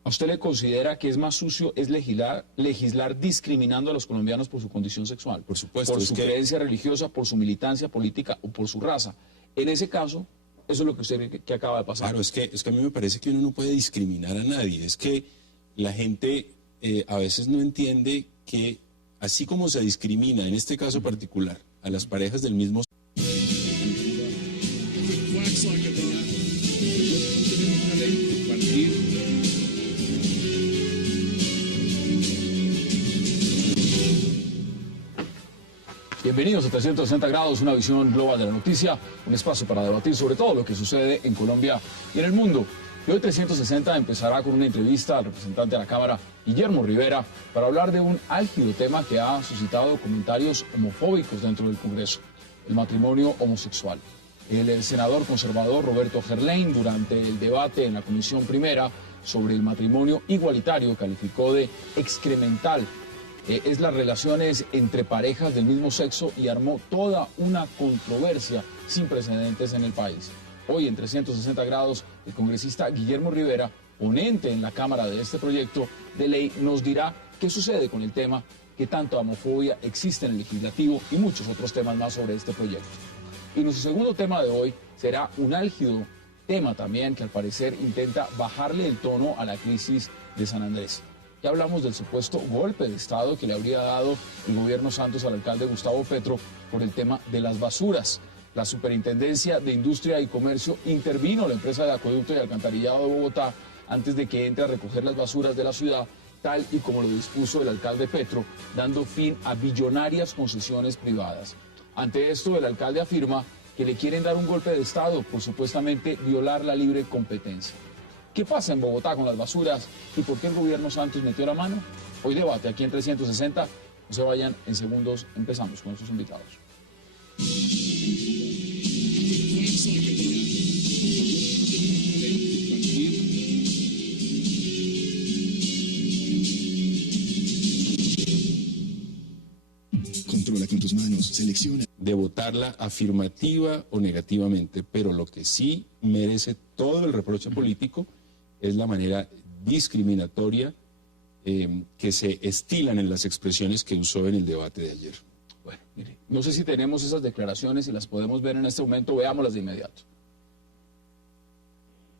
¿A usted le considera que es más sucio legislar discriminando a los colombianos por su condición sexual? Por supuesto. Por su creencia religiosa, por su militancia política o por su raza. En ese caso, eso es lo que usted cree que acaba de pasar. Claro, es que a mí me parece que uno no puede discriminar a nadie. Es que la gente a veces no entiende que así como se discrimina en este caso particular a las parejas del mismo Bienvenidos a 360 grados, una visión global de la noticia, un espacio para debatir sobre todo lo que sucede en Colombia y en el mundo. Y hoy 360 empezará con una entrevista al representante de la Cámara, Guillermo Rivera, para hablar de un álgido tema que ha suscitado comentarios homofóbicos dentro del Congreso, el matrimonio homosexual. El senador conservador Roberto Gerlain, durante el debate en la Comisión Primera sobre el matrimonio igualitario, calificó de excremental es las relaciones entre parejas del mismo sexo y armó toda una controversia sin precedentes en el país. Hoy en 360 grados, el congresista Guillermo Rivera, ponente en la Cámara de este proyecto de ley, nos dirá qué sucede con el tema, qué tanta homofobia existe en el legislativo y muchos otros temas más sobre este proyecto. Y nuestro segundo tema de hoy será un álgido tema también que al parecer intenta bajarle el tono a la crisis de San Andrés. Ya hablamos del supuesto golpe de Estado que le habría dado el gobierno Santos al alcalde Gustavo Petro por el tema de las basuras. La Superintendencia de Industria y Comercio intervino la empresa de acueducto y alcantarillado de Bogotá antes de que entre a recoger las basuras de la ciudad, tal y como lo dispuso el alcalde Petro, dando fin a billonarias concesiones privadas. Ante esto, el alcalde afirma que le quieren dar un golpe de Estado por supuestamente violar la libre competencia. ¿Qué pasa en Bogotá con las basuras y por qué el gobierno Santos metió la mano? Hoy debate aquí en 360. No se vayan, en segundos empezamos con nuestros invitados. Controla con tus manos, selecciona. De votarla afirmativa o negativamente, pero lo que sí merece todo el reproche político es la manera discriminatoria que se estilan en las expresiones que usó en el debate de ayer. Bueno, mire, no sé si tenemos esas declaraciones y las podemos ver en este momento, veámoslas de inmediato.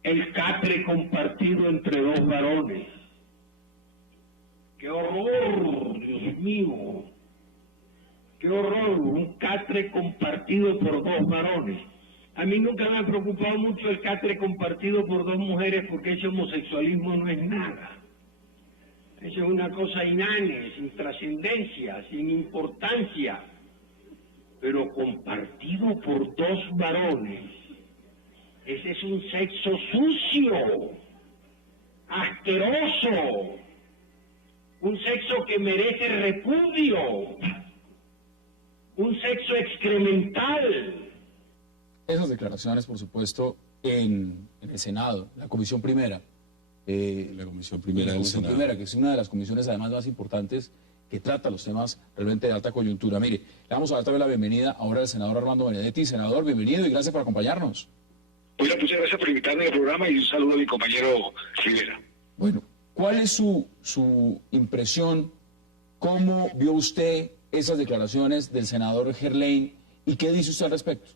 El catre compartido entre dos varones. ¡Qué horror, Dios mío! ¡Qué horror! Un catre compartido por dos varones. A mí nunca me ha preocupado mucho el catre compartido por dos mujeres porque ese homosexualismo no es nada. Eso es una cosa inane, sin trascendencia, sin importancia. Pero compartido por dos varones, ese es un sexo sucio, asqueroso, un sexo que merece repudio, un sexo excremental. Esas declaraciones, por supuesto, en el Senado, la Comisión Primera. La Comisión Primera del Senado. Que es una de las comisiones además más importantes que trata los temas realmente de alta coyuntura. Mire, le vamos a dar también la bienvenida ahora al senador Armando Benedetti. Senador, bienvenido y gracias por acompañarnos. Muchas gracias por invitarme al programa y un saludo a mi compañero Rivera. Bueno, ¿cuál es su impresión? ¿Cómo vio usted esas declaraciones del senador Gerlain y qué dice usted al respecto?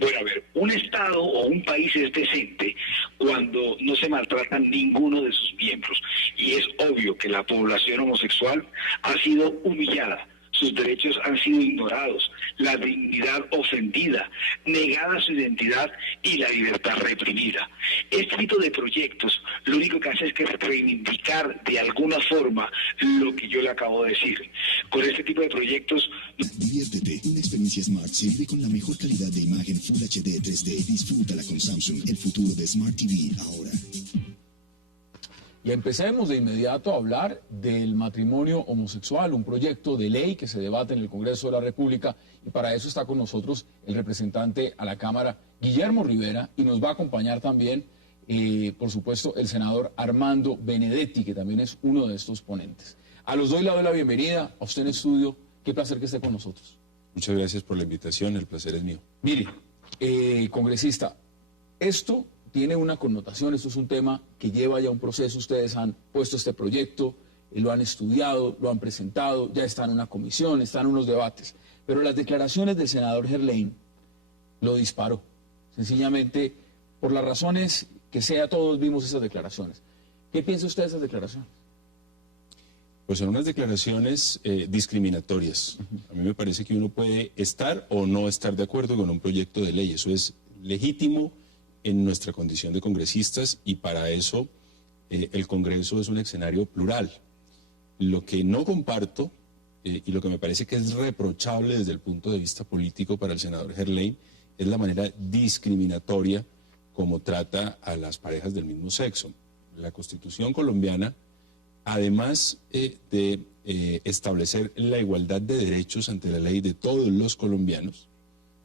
Bueno, a ver, un Estado o un país es decente cuando no se maltratan ninguno de sus miembros. Y es obvio que la población homosexual ha sido humillada, sus derechos han sido ignorados, la dignidad ofendida, negada su identidad y la libertad reprimida. Este tipo de proyectos lo único que hace es que reivindicar de alguna forma lo que yo le acabo de decir. Con este tipo de proyectos... Diviértete, una experiencia Smart se vive con la mejor calidad de imagen Full HD 3D. Disfrútala con Samsung, el futuro de Smart TV ahora. Y empecemos de inmediato a hablar del matrimonio homosexual, un proyecto de ley que se debate en el Congreso de la República, y para eso está con nosotros el representante a la Cámara, Guillermo Rivera, y nos va a acompañar también, por supuesto, el senador Armando Benedetti, que también es uno de estos ponentes. A los dos le doy la bienvenida, a usted en estudio, qué placer que esté con nosotros. Muchas gracias por la invitación, el placer es mío. Mire, congresista, esto tiene una connotación, esto es un tema que lleva ya un proceso, ustedes han puesto este proyecto, lo han estudiado, lo han presentado, ya está en una comisión, están en unos debates, pero las declaraciones del senador Gerlain lo disparó, sencillamente por las razones que sea, todos vimos esas declaraciones. ¿Qué piensa usted de esas declaraciones? Pues son unas declaraciones discriminatorias. A mí me parece que uno puede estar o no estar de acuerdo con un proyecto de ley, eso es legítimo en nuestra condición de congresistas, y para eso el Congreso es un escenario plural. Lo que no comparto y lo que me parece que es reprochable desde el punto de vista político para el senador Gerlain es la manera discriminatoria como trata a las parejas del mismo sexo. La Constitución colombiana, además de establecer la igualdad de derechos ante la ley de todos los colombianos,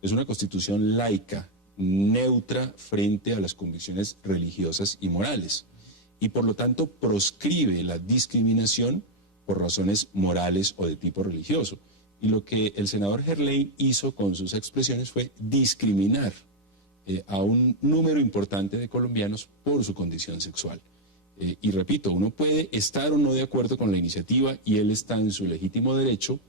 es una Constitución laica, neutra frente a las convicciones religiosas y morales, y por lo tanto proscribe la discriminación por razones morales o de tipo religioso. Y lo que el senador Gerlain hizo con sus expresiones fue discriminar a un número importante de colombianos por su condición sexual. Y repito, uno puede estar o no de acuerdo con la iniciativa y él está en su legítimo derecho